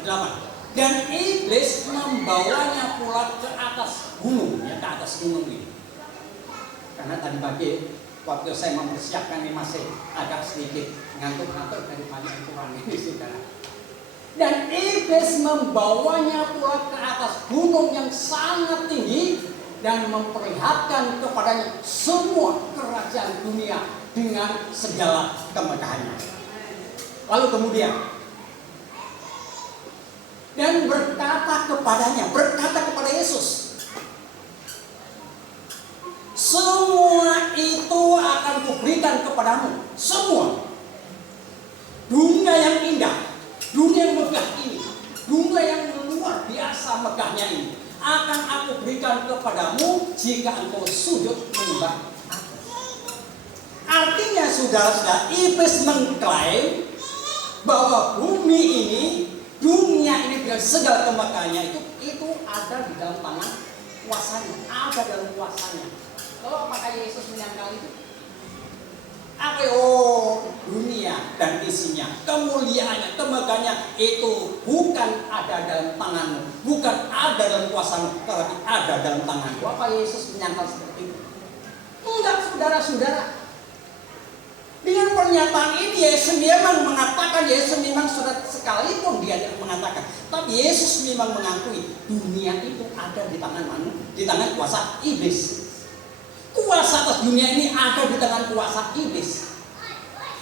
Ayat 8. Dan iblis membawanya pula ke atas gunung, ya, ke atas gunung ini. Karena tadi pagi waktu saya mempersiapkan ini masih agak sedikit ngantuk-ngantuk dari banyak Tuhan ini, saudara. Dan iblis membawanya pula ke atas gunung yang sangat tinggi dan memperlihatkan kepadanya semua kerajaan dunia dengan segala kemegahannya. Lalu kemudian dan berkata kepada Yesus, semua itu akan kuberikan kepadamu, semua dunia yang indah, dunia yang megah ini, dunia yang luar biasa megahnya ini akan aku berikan kepadamu jika engkau sujud menyembah aku. Artinya saudara-saudara, iblis mengklaim bahwa bumi ini, dunia ini dengan segala kemegahannya itu ada di dalam tangan kuasanya, ada dalam kuasanya. Kalau apakah Yesus menyangkal itu? Apa? Oh, dunia dan isinya, kemuliaannya, kemegahannya itu bukan ada dalam tanganmu, bukan ada dalam kuasamu, tetapi ada dalam tanganmu. Apa Yesus menyangkal seperti itu? Enggak, saudara-saudara. Dengan pernyataan ini Yesus memang mengatakan, Yesus memang sudah sekalipun dia tidak mengatakan, tapi Yesus memang mengakui dunia itu ada di tangan manusia, di tangan kuasa iblis. Kuasa atas dunia ini ada di tangan kuasa iblis.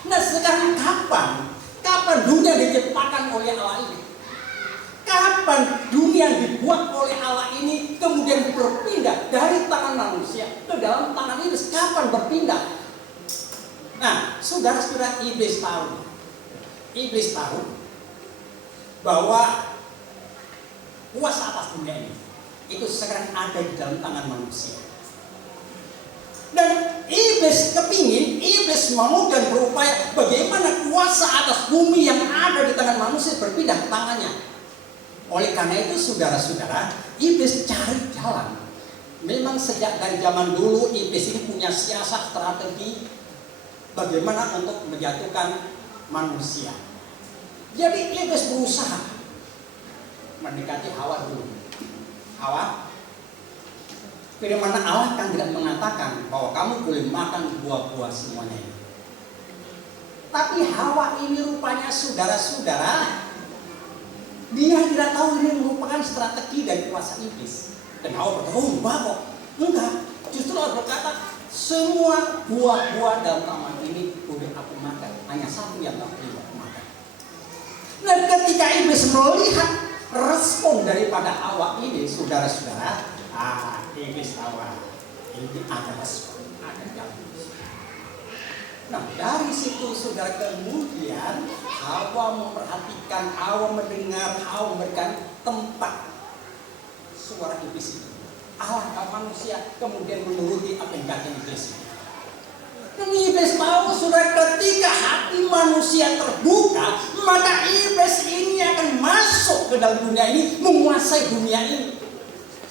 Nah sekarang kapan dunia diciptakan oleh Allah ini? Kapan dunia dibuat oleh Allah ini kemudian berpindah dari tangan manusia ke dalam tangan iblis? Kapan berpindah? Nah, saudara-saudara, iblis tahu bahwa kuasa atas dunia ini itu sekarang ada di dalam tangan manusia. Dan iblis mau dan berupaya bagaimana kuasa atas bumi yang ada di tangan manusia berpindah ke tangannya. Oleh karena itu saudara-saudara, iblis cari jalan. Memang sejak dari zaman dulu iblis ini punya siasat, strategi bagaimana untuk menjatuhkan manusia. Jadi iblis berusaha mendekati Hawa dulu. Hawa, firman Allah kan tidak mengatakan bahwa kamu boleh makan buah-buah semuanya ini. Tapi Hawa ini rupanya saudara-saudara, dia tidak tahu ini merupakan strategi dari kuasa iblis. Dan Hawa berkata, oh enggak kok, enggak. Justru Allah berkata, semua buah-buah dalam taman ini boleh aku makan, hanya satu yang tak boleh aku makan. Dan ketika iblis melihat respon daripada Hawa ini, saudara-saudara, iblis Hawa ini ada respon, ada jalan. Nah dari situ saudara kemudian Hawa memperhatikan, Hawa mendengar, Hawa memberikan tempat suara iblis itu. Allah manusia kemudian menuruti apa yang dikatakan iblis. Dan iblis tahu saudara, ketika hati manusia terbuka, maka iblis ini akan masuk ke dalam dunia ini, menguasai dunia ini.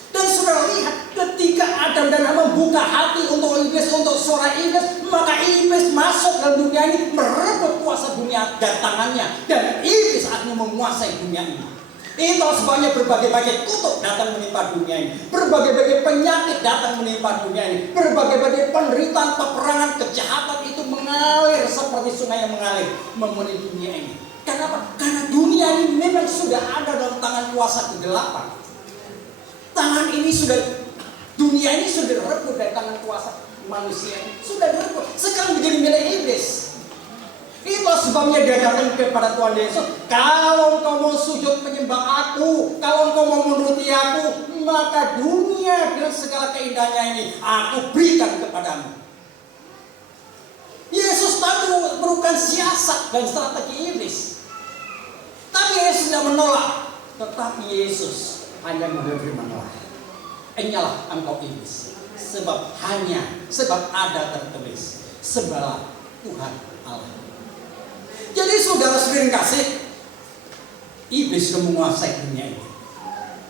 Dan saudara lihat, ketika Adam dan Hawa membuka hati untuk iblis, untuk suara iblis, maka iblis masuk dalam dunia ini, merebut kuasa dunia dan tangannya, dan iblis akhirnya menguasai dunia ini. Itulah sebabnya berbagai-bagai kutuk datang menimpa dunia ini, berbagai-bagai penyakit datang menimpa dunia ini, berbagai-bagai penderitaan, peperangan, kejahatan itu mengalir seperti sungai yang mengalir memenuhi dunia ini. Kenapa? Karena dunia ini memang sudah ada dalam tangan kuasa kegelapan. Tangan ini sudah, dunia ini sudah direbut dari tangan kuasa manusia ini, sudah direbut, sekarang menjadi milik iblis. Itulah sebabnya dia datang kepada Tuhan Yesus. Kalau engkau mau sujud menyembah aku, kalau engkau mau menuruti aku, maka dunia dengan segala keindahannya ini aku berikan kepadamu. Yesus tahu merupakan siasat dan strategi iblis. Tapi Yesus tidak menolak. Tetapi Yesus hanya memberi menolak. Enyalah engkau iblis. Sebab ada tertulis, sembahlah Tuhan Allah. Jadi saudara-saudara kasih, iblis sudah menguasai dunia ini.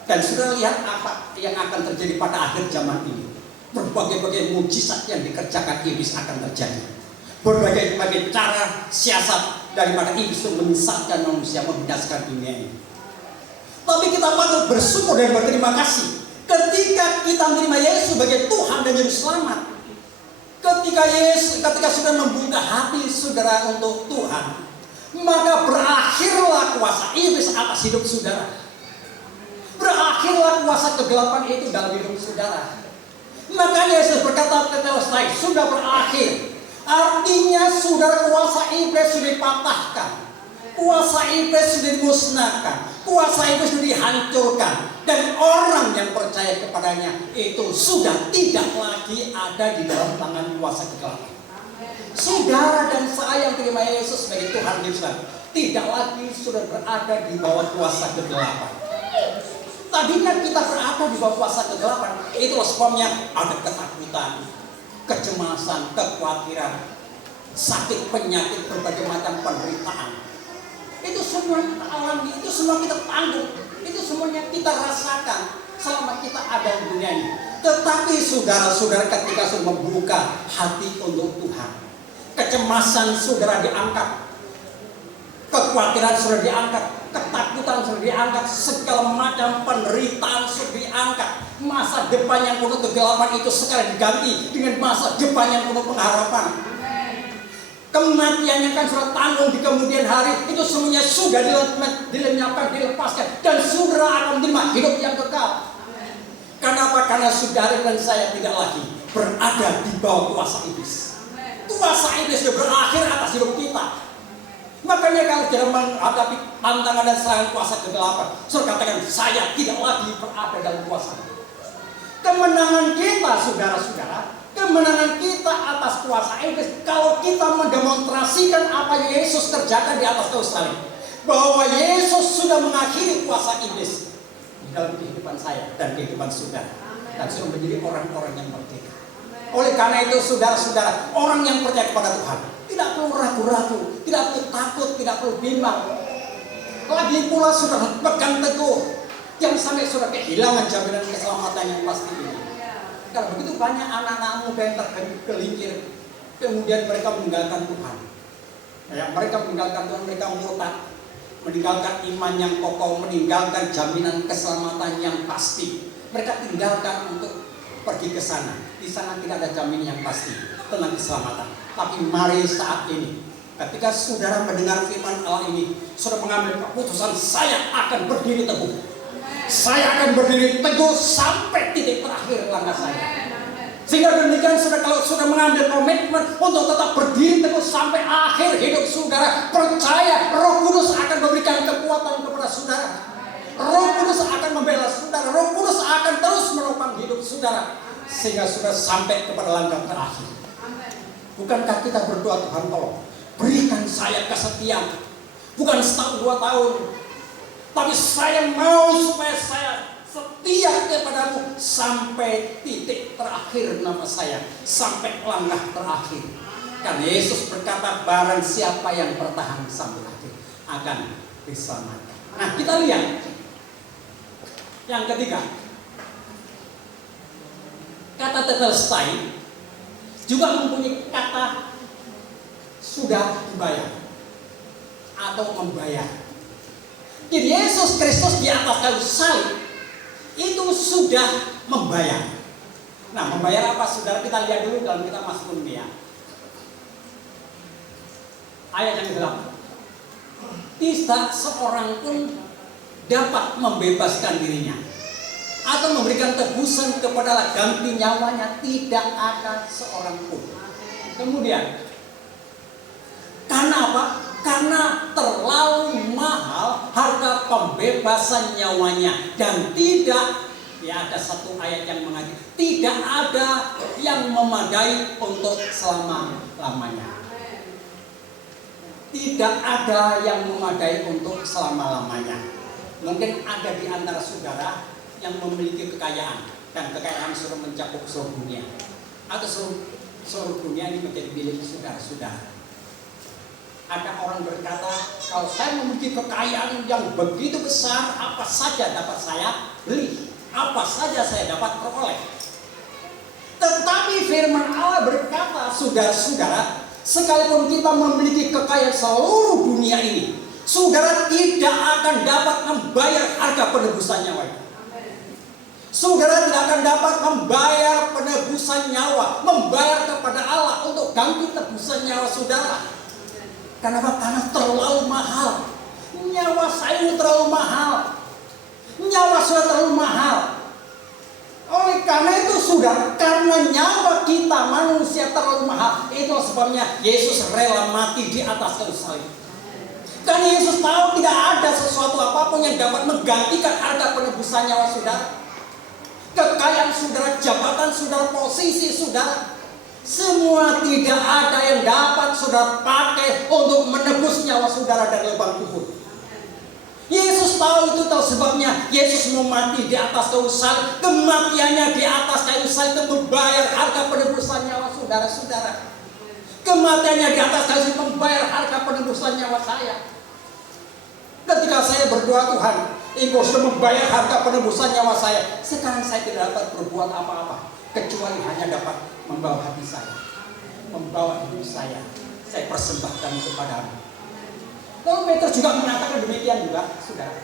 Dan saudara lihat apa yang akan terjadi pada akhir zaman ini. Berbagai-bagai mujizat yang dikerjakan iblis akan terjadi. Berbagai-bagai cara siasat daripada iblis untuk menyesatkan manusia, membinasakan dunia ini. Tapi kita patut bersyukur dan berterima kasih ketika kita menerima Yesus sebagai Tuhan dan Juru Selamat. Ketika sudah membuka hati saudara untuk Tuhan, maka berakhirlah kuasa iblis atas hidup saudara. Berakhirlah kuasa kegelapan itu dalam hidup saudara. Makanya Yesus berkata tetelestai, sudah berakhir. Artinya saudara, kuasa iblis sudah dipatahkan, kuasa iblis sudah dimusnahkan, kuasa iblis sudah dihancurkan, dan orang yang percaya kepadanya itu sudah tidak lagi ada di dalam tangan kuasa kegelapan. Saudara dan saya yang terima Yesus sebagai Tuhan Yesus tidak lagi sudah berada di bawah kuasa kegelapan. Tadinya kita berada di bawah kuasa kegelapan. Itulah sebabnya ada ketakutan, kecemasan, kekhawatiran, sakit, penyakit, berbagai macam penderitaan. Itu semua kita alami, itu semua kita tanggung, itu semuanya kita rasakan selama kita ada di dunia ini. Tetapi saudara-saudara, ketika sudah membuka hati untuk Tuhan, kecemasan saudara diangkat, kekhawatiran sudah diangkat, ketakutan sudah diangkat, segala macam penderitaan sudah diangkat. Masa depan yang penuh kegelapan itu sekarang diganti dengan masa depan yang penuh pengharapan. Kematian yang kan sudah tanggung di kemudian hari itu semuanya sudah dilenyapkan, dilepaskan, dan saudara akan menerima hidup yang kekal. Kenapa? Karena saudara dan saya tidak lagi berada di bawah kuasa iblis. Kuasa iblis sudah berakhir atas hidup kita. Makanya kalau kita menghadapi tantangan dan serangan kuasa kegelapan, saudara katakan, saya tidak lagi berada dalam kuasa. Kemenangan kita, saudara-saudara, kemenangan kita atas kuasa iblis, kalau kita mendemonstrasikan apa yang Yesus kerjakan di atas kayu salib, bahwa Yesus sudah mengakhiri kuasa iblis di dalam kehidupan saya dan kehidupan saudara, dan sudah menjadi orang-orang yang merdeka. Oleh karena itu saudara-saudara, orang yang percaya kepada Tuhan tidak perlu ragu-ragu, tidak perlu takut, tidak perlu bimbang. Lagi pula sudah pegang teguh, jangan sampai sudah kehilangan jaminan keselamatan yang pasti ini. Kalau begitu banyak anak-anak muda yang tergelincir, kemudian mereka meninggalkan Tuhan. Ya, mereka meninggalkan Tuhan, mereka murtad, meninggalkan iman yang kokoh, meninggalkan jaminan keselamatan yang pasti. Mereka tinggalkan untuk pergi ke sana. Di sana tidak ada jaminan yang pasti tentang keselamatan. Tapi mari saat ini, ketika saudara mendengar firman Allah ini, saudara mengambil keputusan, saya akan berdiri teguh. Saya akan berdiri teguh sampai titik terakhir langkah saya. Sehingga demikian saudara, kalau sudah mengambil komitmen untuk tetap berdiri teguh sampai akhir hidup saudara, percaya Roh Kudus akan memberikan kekuatan kepada saudara. Roh Kudus akan membela saudara. Roh Kudus akan terus menopang hidup saudara, sehingga saudara sampai kepada langkah terakhir. Bukankah kita berdoa, Tuhan tolong berikan saya kesetiaan, bukan setahun 2 tahun, tapi saya mau supaya saya setia kepadamu sampai titik terakhir nama saya, sampai langkah terakhir. Karena Yesus berkata, barang siapa yang bertahan sampai akhir akan diselamatkan. Nah, kita lihat yang ketiga, kata tetelestai juga mempunyai kata sudah dibayar atau membayar. Jadi Yesus Kristus di atas kayu salib itu sudah membayar. Nah, membayar apa saudara? Kita lihat dulu dalam kitab Mazmur ya. Ayat yang ke-8. Tidak seorang pun dapat membebaskan dirinya atau memberikan tebusan kepada ganti nyawanya, tidak ada seorang pun. Kemudian Karena apa? Karena terlalu mahal harga pembebasan nyawanya. Dan tidak, ya ada satu ayat yang mengatakan, tidak ada yang memadai untuk selama-lamanya. Tidak ada yang memadai untuk selama-lamanya. Mungkin ada di antara saudara yang memiliki kekayaan, dan kekayaan sudah mencakup seluruh dunia, atau seluruh dunia ini menjadi milik saudara-saudara. Ada orang berkata, kalau saya memiliki kekayaan yang begitu besar, apa saja dapat saya beli, apa saja saya dapat peroleh. Tetapi firman Allah berkata, saudara-saudara, sekalipun kita memiliki kekayaan seluruh dunia ini, saudara tidak akan dapat membayar harga penebusan nyawa. Saudara tidak akan dapat membayar penebusan nyawa, membayar kepada Allah untuk ganti tebusan nyawa saudara. Kenapa? Karena terlalu mahal. Nyawa saya terlalu mahal. Nyawa saya terlalu mahal. Oleh karena itu saudara, karena nyawa kita manusia terlalu mahal, itu sebabnya Yesus rela mati di atas kayu salib. Karena Yesus tahu tidak ada sesuatu apapun yang dapat menggantikan harga penebusan nyawa saudara. Kekayaan saudara, jabatan saudara, posisi saudara, semua tidak ada yang dapat saudara pakai untuk menebus nyawa saudara dari lubang kubur. Yesus tahu itu, tahu sebabnya Yesus mau mati di atas kayu salib. Kematiannya di atas kayu salib itu membayar harga penebusan nyawa saudara-saudara. Kematiannya di atas kayu salib membayar harga penebusan nyawa saya. Ketika saya berdoa, Tuhan, Engkau sudah membayar harga penebusan nyawa saya. Sekarang saya tidak dapat berbuat apa-apa, kecuali hanya dapat membawa hati saya, membawa hidup saya persembahkan kepadamu. Lalu Petrus juga mengatakan demikian juga, saudara.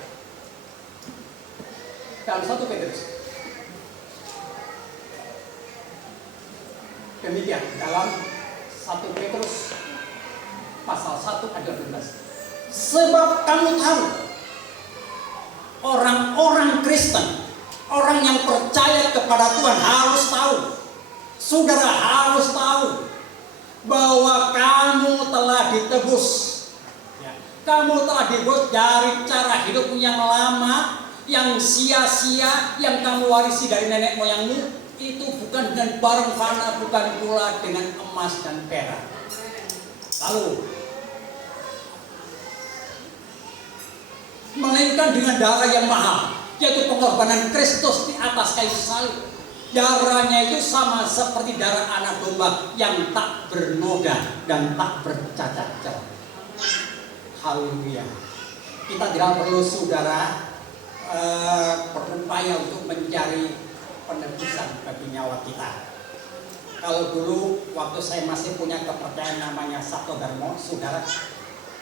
Dalam 1 Petrus. Demikian dalam 1 Petrus pasal 1 ayat 12. Sebab kamu tahu, orang-orang Kristen, orang yang percaya kepada Tuhan harus tahu, saudara harus tahu bahwa kamu telah ditebus. Kamu telah ditebus dari cara hidup yang lama, yang sia-sia, yang kamu warisi dari nenek moyangmu. Itu bukan dengan barang fana, bukan pula dengan emas dan perak. Lalu, melainkan dengan darah yang mahal, yaitu pengorbanan Kristus di atas kayu salib. Darahnya itu sama seperti darah anak domba yang tak bernoda dan tak bercacat celah. Haleluya. Kita tidak perlu saudara berupaya untuk mencari penebusan bagi nyawa kita. Kalau dulu waktu saya masih punya kepercayaan namanya Sabto Dharma, saudara,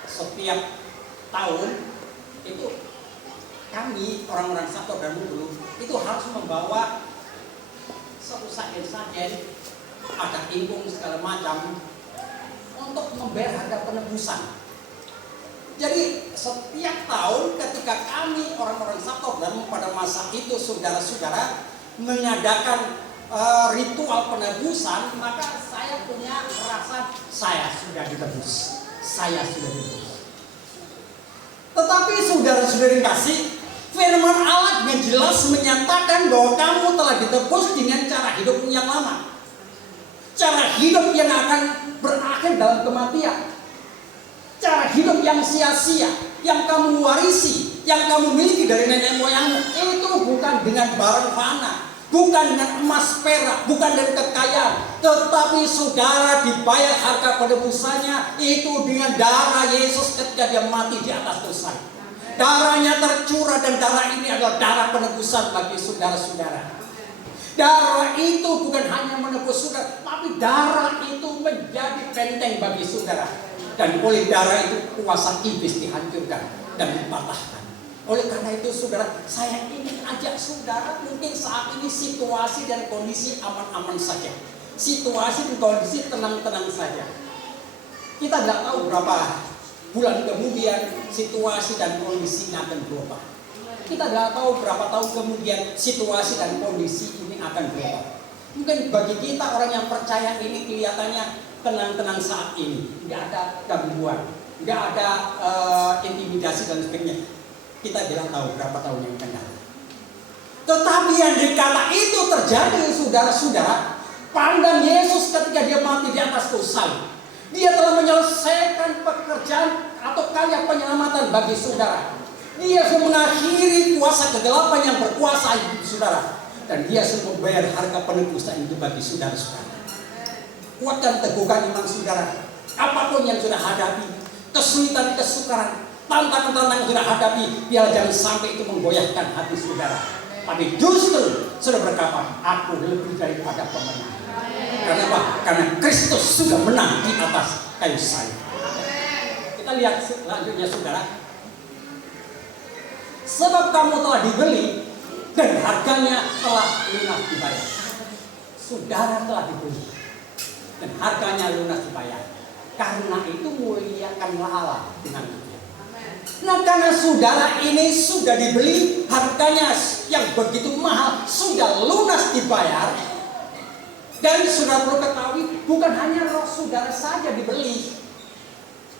setiap tahun itu kami orang-orang Sabto Dharma dulu itu harus membawa satu sajen-sajen, ada ingkung segala macam untuk membayar harga penebusan. Jadi setiap tahun ketika kami orang-orang Sabto Dharma pada masa itu saudara-saudara mengadakan ritual penebusan, maka saya punya rasa saya sudah ditebus, saya sudah ditebus. Tetapi saudara-saudara yang kasih, firman Allah dengan jelas menyatakan bahwa kamu telah ditebus dengan cara hidup yang lama, cara hidup yang akan berakhir dalam kematian, cara hidup yang sia-sia, yang kamu warisi, yang kamu miliki dari nenek moyangmu. Itu bukan dengan barang fana, bukan dengan emas perak, bukan dengan kekayaan, tetapi saudara dibayar harga penebusannya itu dengan darah Yesus ketika dia mati di atas dosa. Darahnya tercurah dan darah ini adalah darah penebusan bagi saudara-saudara. Darah itu bukan hanya menebus saudara, tapi darah itu menjadi benteng bagi saudara. Dan oleh darah itu kuasa iblis dihancurkan dan dipatahkan. Oleh karena itu saudara, saya ingin ajak saudara, mungkin saat ini situasi dan kondisi aman-aman saja, situasi dan kondisi tenang-tenang saja. Kita tidak tahu berapa bulan kemudian situasi dan kondisinya akan berubah. Kita tidak tahu berapa tahun kemudian situasi dan kondisi ini akan berubah. Mungkin bagi kita orang yang percaya ini kelihatannya tenang-tenang saat ini, nggak ada gangguan, nggak ada intimidasi dan sebagainya. Kita tidak tahu berapa tahun yang akan datang. Tetapi yang dikata itu terjadi, saudara-saudara. Pandang Yesus ketika dia mati di atas kayu salib. Dia telah menyelesaikan pekerjaan atau karya penyelamatan bagi saudara. Dia sudah mengakhiri kuasa kegelapan yang berkuasa hidup saudara. Dan dia sudah membayar harga penebusan itu bagi saudara-saudara. Kuatkan, teguhkan iman saudara. Apapun yang sudah hadapi, kesulitan, kesukaran, tantangan-tantangan yang sudah hadapi, biar jangan sampai itu menggoyahkan hati saudara. Tapi justru sudah berkata, aku lebih daripada pemenang. Karena apa? Karena Kristus sudah menang di atas kayu salib. Kita lihat selanjutnya saudara. Sebab kamu telah dibeli dan harganya telah lunas dibayar. Saudara telah dibeli dan harganya lunas dibayar. Karena itu muliakanlah Allah dengan itu. Nah, karena saudara ini sudah dibeli, harganya yang begitu mahal sudah lunas dibayar. Dan saudara perlu ketahui, bukan hanya roh saudara saja dibeli.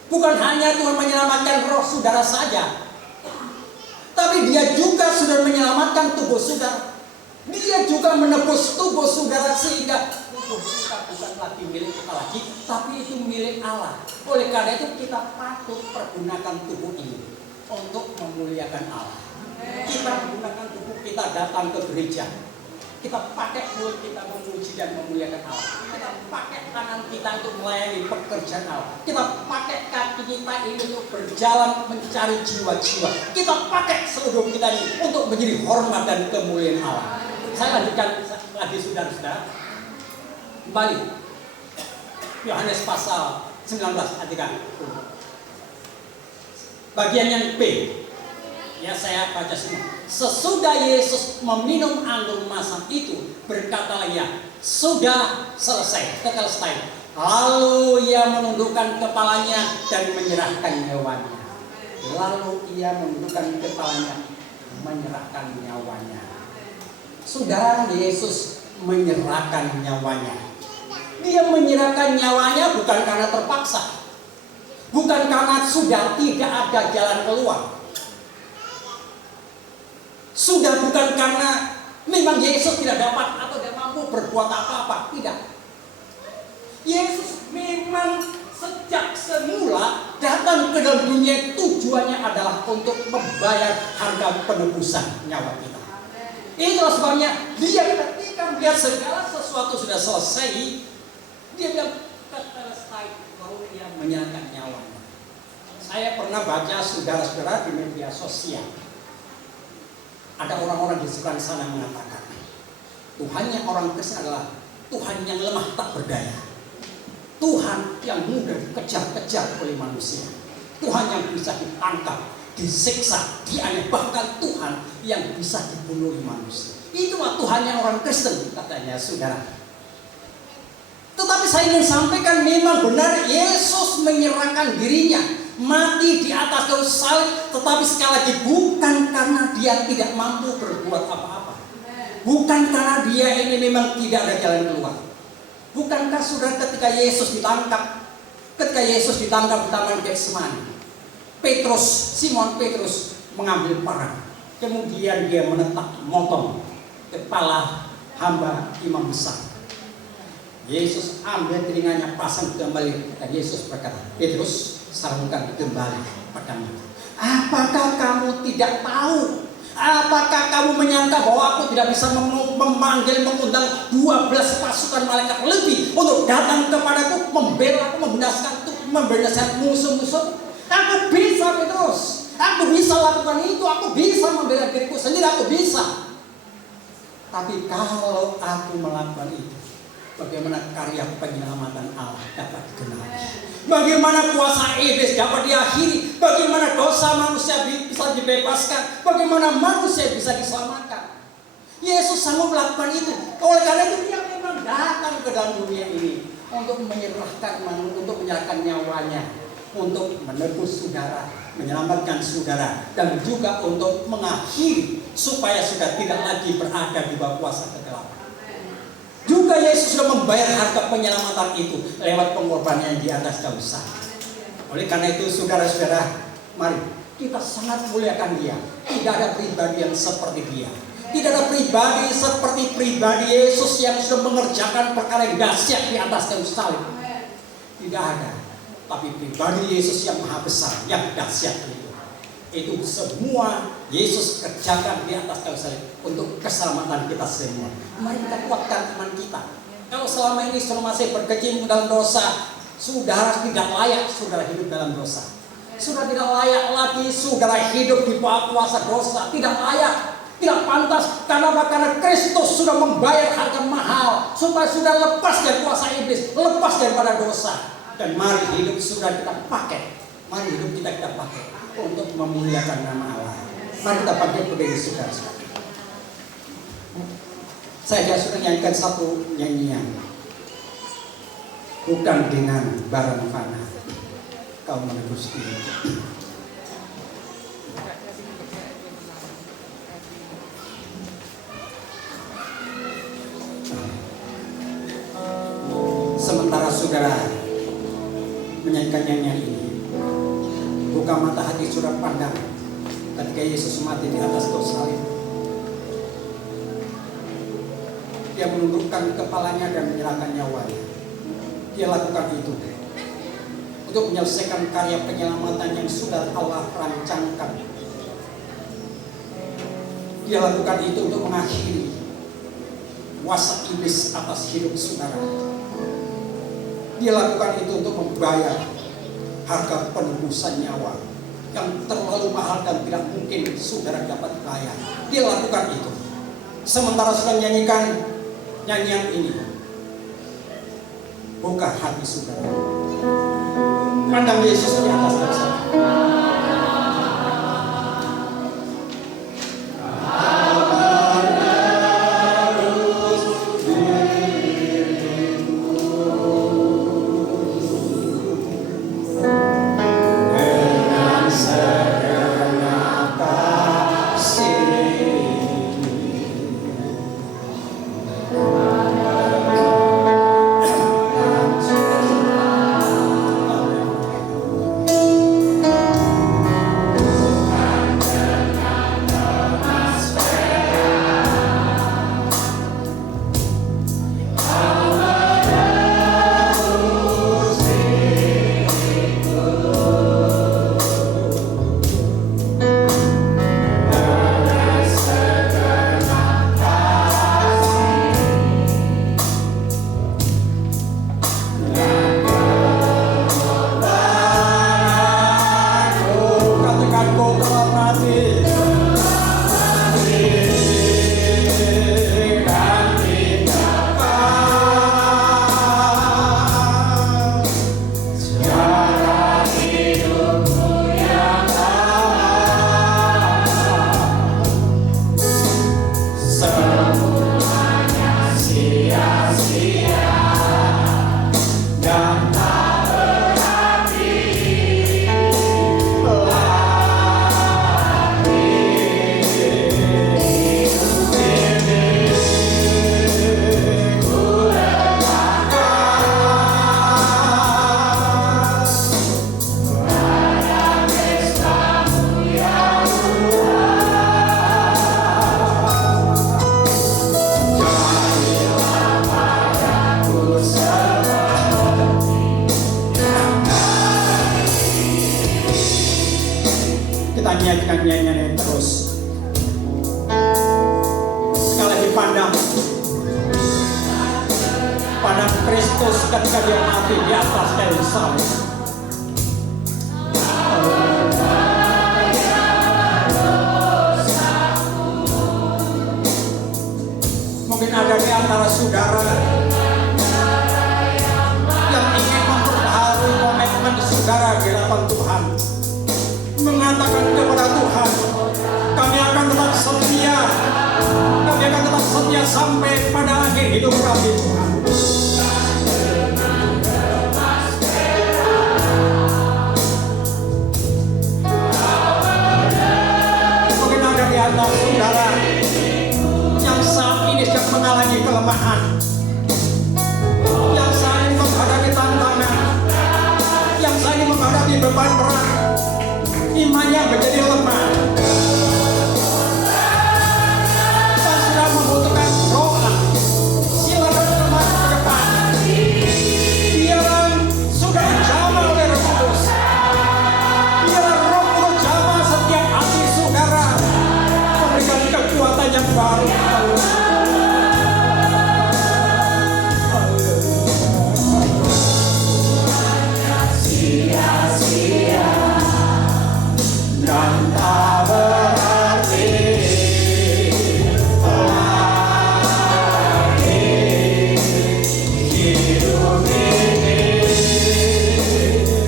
Bukan hanya Tuhan menyelamatkan roh saudara saja. Tapi dia juga sudah menyelamatkan tubuh saudara. Dia juga menebus tubuh saudara sehingga tubuh kita bukan lagi milik kita lagi, tapi itu milik Allah. Oleh karena itu kita patut pergunakan tubuh ini untuk memuliakan Allah. Kita menggunakan tubuh kita datang ke gereja. Kita pakai mulut kita memuji dan memuliakan Allah. Kita pakai tangan kita untuk melayani pekerjaan Allah. Kita pakai kaki kita ini untuk berjalan mencari jiwa-jiwa. Kita pakai seluruh kita ini untuk menjadi hormat dan kemuliaan Allah. Saya lanjutkan lagi saudara-saudara. Kembali Yohanes pasal 19 ayat 3. Bagian yang B. Ya, saya baca semua. Sesudah Yesus meminum anggur masam itu, berkatalah ia, sudah selesai, selesai. Lalu ia menundukkan kepalanya dan menyerahkan nyawanya. Lalu ia menundukkan kepalanya, menyerahkan nyawanya. Saudara, Yesus menyerahkan nyawanya. Dia menyerahkan nyawanya bukan karena terpaksa, bukan karena sudah tidak ada jalan keluar. Sudah bukan karena memang Yesus tidak dapat atau tidak mampu berbuat apa-apa. Tidak. Yesus memang sejak semula datang ke dalam dunia, tujuannya adalah untuk membayar harga penebusan nyawa kita. Itulah sebabnya dia ketika melihat segala sesuatu sudah selesai, dia bilang selesai, lalu dia menyerahkan nyawanya. Saya pernah baca saudara-saudara di media sosial. Ada orang-orang di seberang sana mengatakan, Tuhannya orang Kristen adalah Tuhan yang lemah tak berdaya. Tuhan yang mudah dikejar-kejar oleh manusia. Tuhan yang bisa ditangkap, disiksa, dianiaya. Bahkan Tuhan yang bisa dibunuh oleh manusia. Itulah Tuhannya orang Kristen, katanya saudara. Tetapi saya ingin sampaikan, memang benar Yesus menyerahkan dirinya, mati di atas kayu salib, tetapi sekali lagi bukan karena dia tidak mampu berbuat apa-apa. Bukan karena dia ini memang tidak ada jalan keluar. Bukankah saudara ketika Yesus ditangkap di taman Getsemani, Simon Petrus mengambil parang, kemudian dia memotong kepala hamba imam besar. Yesus ambil telinganya, pasang kembali, dan Yesus berkata, Petrus, sarungkan kembali pedangmu. Apakah kamu tidak tahu? Apakah kamu menyangka bahwa aku tidak bisa mengundang 12 pasukan malaikat lebih untuk datang kepadaku, membela aku, membinasakan musuh-musuh? Aku bisa, Petrus. Aku bisa lakukan itu. Aku bisa membela diriku sendiri. Aku bisa. Tapi kalau aku melakukan itu, bagaimana karya penyelamatan Allah dapat digenapi? Bagaimana kuasa iblis dapat diakhiri? Bagaimana dosa manusia bisa dibebaskan? Bagaimana manusia bisa diselamatkan? Yesus sanggup melakukan itu. Oleh karena itu dia memang datang ke dalam dunia ini untuk menyerahkan nyawanya, untuk menebus saudara, menyelamatkan saudara, dan juga untuk mengakhiri supaya sudah tidak lagi berada di bawah kuasa kegelapan. Juga Sudah Yesus sudah membayar harga penyelamatan itu lewat pengorbanan di atas kayu salib. Oleh karena itu saudara-saudara, mari kita sangat muliakan Dia. Tidak ada pribadi yang seperti Dia. Tidak ada pribadi seperti pribadi Yesus yang sudah mengerjakan perkara yang dahsyat di atas kayu salib. Tidak ada. Tapi pribadi Yesus yang maha besar, yang dahsyat itu semua Yesus kerjakan di atas kayu salib untuk keselamatan kita semua. Mari kita kuatkan iman kita. Kalau selama ini saudara masih berkecimpung dalam dosa, saudara tidak layak saudara hidup dalam dosa. Saudara tidak layak lagi saudara hidup di bawah kuasa dosa. Tidak layak, tidak pantas. Karena Kristus sudah membayar harga mahal supaya saudara lepas dari kuasa iblis, lepas daripada dosa. Dan mari hidup saudara kita pakai. Mari hidup kita pakai untuk memuliakan nama Allah. Mari kita pakai berdiri saudara. Saya sudah nyanyikan satu nyanyian. Bukan dengan barang fana kau menebus diri. Sementara saudara menyanyikan nyanyian ini, buka mata hati saudara pandang ketika Yesus mati di atas kayu salib. Dia menundukkan kepalanya dan menyerahkan nyawanya. Dia lakukan itu untuk menyelesaikan karya penyelamatan yang sudah Allah rancangkan. Dia lakukan itu untuk mengakhiri kuasa iblis atas hidup saudara. Dia lakukan itu untuk membayar harga penebusan nyawa yang terlalu mahal dan tidak mungkin saudara dapat bayar. Dia lakukan itu. Sementara saudara menyanyikan nyanyian ini, buka hati saudara, pandang Yesus di atas kayu salib. Nyanyikan nyanyian terus. Sekali lagi pandang Kristus ketika dia mati di atas kayu salib. Mungkin ada di antara saudara yang ingin memperbaharui komitmen saudara di hadapan Tuhan, mengatakan kepada Tuhan, kami akan tetap setia, kami akan tetap setia sampai pada akhir hidup kami, Tuhan. Mungkin ada di antara saudara yang saat ini sedang mengalami kelemahan, beban berat, imannya menjadi lemah, dan sudah membutuhkan doa, silakan kembali ke depan. Biarlah sudah dijamah oleh Roh Kudus. Biarlah Roh Kudus jamah setiap hati saudara, memberikan kekuatan yang baru. Dan tak berarti lagi hidup ini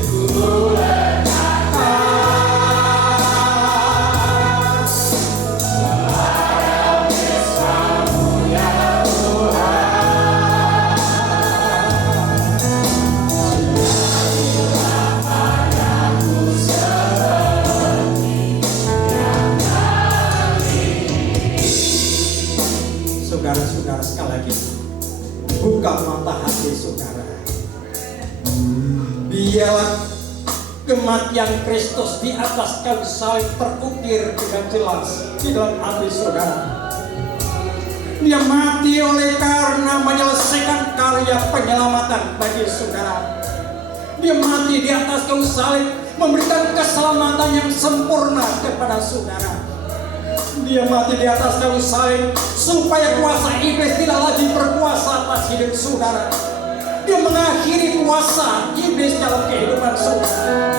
ku letakkan pada Kristus-Mu ya Tuhan. Sudahlah padaku saudara-saudara, sekali lagi buka mata hati saudara. Biarlah kematian Kristus di atas kayu salib terukir dengan jelas di dalam hati saudara. Dia mati oleh karena menyelesaikan karya penyelamatan bagi saudara. Dia mati di atas kayu salib memberikan keselamatan yang sempurna kepada saudara. Dia mati di atas kayu salib supaya kuasa iblis tidak lagi berkuasa atas hidup saudara. Dia mengakhiri kuasa iblis dalam kehidupan saudara.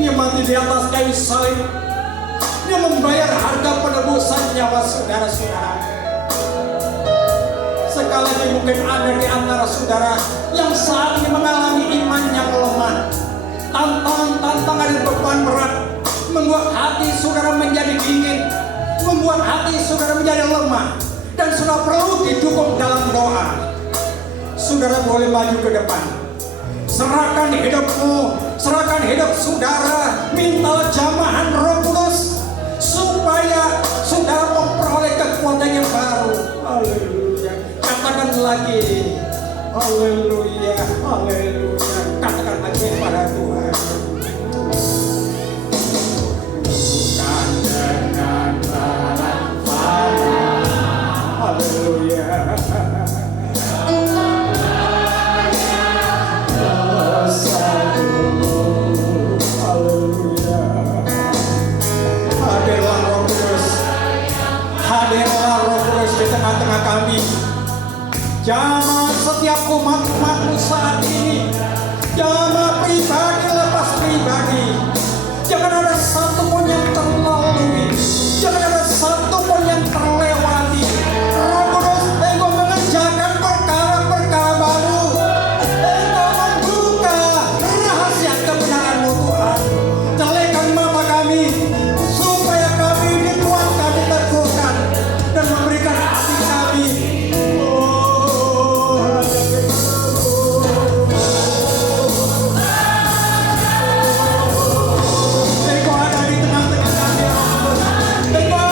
Dia mati di atas kayu salib. Dia membayar harga penebusan nyawa saudara-saudara. Sekali lagi mungkin ada di antara saudara yang saat ini mengalami iman yang lemah, tantangan dan beban berat membuat hati saudara menjadi dingin, membuat hati saudara menjadi lemah, dan saudara perlu didukung dalam doa. Saudara boleh maju ke depan, serahkan hidupmu, serahkan hidup saudara, mintalah jamahan Roh Kudus supaya saudara memperoleh kekuatan yang baru. Haleluya. Katakan lagi, haleluya, haleluya. Katakan lagi kepada Tuhan. Haleluya. Haleluya. Hadirlah Roh Kudus. Hadirlah Roh Kudus di tengah-tengah kami. Jamah setiap umat-umatmu saat ini. Jamah pribadi lepas pribadi. Jangan ada satu pun yang terlalui. Jangan ada satu pun yang terlewati. Roh Kudus, Engkau mengerjakan perkara-perkara baru. Engkau membuka rahasia kebenaran-Mu Tuhan. Celekan mata kami supaya kami dikuatkan, diteguhkan, dan memberikan hati kami. Engkau ada di tengah-tengah kami. Engkau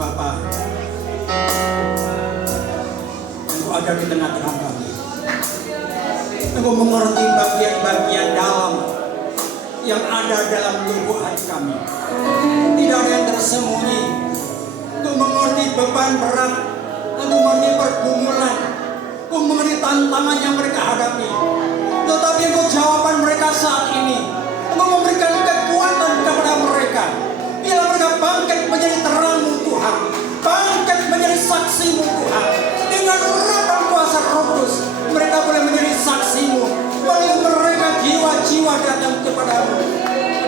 Bapa Engkau ada di tengah-tengah kami. Engkau mengerti bagian-bagian dalam yang ada dalam lubuk hati kami. Tidak ada yang tersembunyi. Engkau mengerti beban berat, Engkau mengerti pergumulan, Engkau mengerti tantangan yang mereka hadapi. Tetapi Engkau jawaban mereka saat ini. Engkau memberikan kekuatan kepada mereka. Biarlah mereka bangkit menjadi terang-Mu Tuhan, bangkit menjadi saksi-Mu Tuhan. Dengan urapan kuasa Roh Kudus, mereka boleh menjadi saksi-Mu. Bagi mereka jiwa-jiwa datang kepadamu.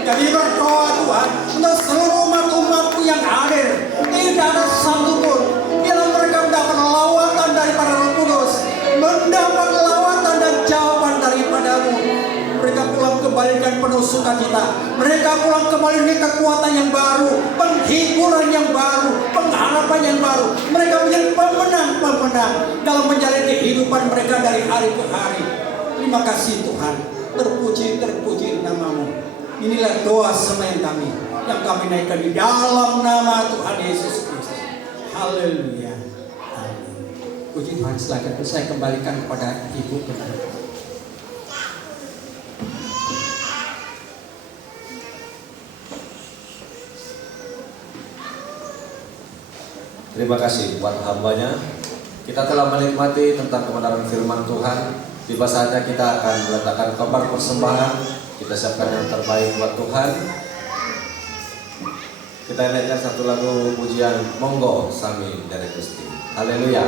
Kami berdoa Tuhan untuk seluruh umat-umat-Mu yang hadir. Tidak ada satupun. Biarlah mereka mendapat lawatan daripada Roh Kudus, mendapat lawatan dan jawaban daripada-Mu. Mereka pulang kembali dengan penuh sukacita. Mereka pulang kembali dengan kekuatan yang baru, penghiburan yang baru, pengharapan yang baru. Mereka menjadi pemenang-pemenang dalam menjalani kehidupan mereka dari hari ke hari. Terima kasih Tuhan. Terpuji nama-Mu. Inilah doa sembahyang kami yang kami naikkan di dalam nama Tuhan Yesus Kristus. Haleluya. Amin. Puji Tuhan, silakan saya kembalikan kepada Ibu Pendeta. Terima kasih buat hambanya. Kita telah menikmati tentang kebenaran firman Tuhan. Tiba saatnya kita akan meletakkan kobar persembahan. Kita siapkan yang terbaik buat Tuhan. Kita naikkan satu lagu pujian Monggo Sami dari Gusti. Haleluya.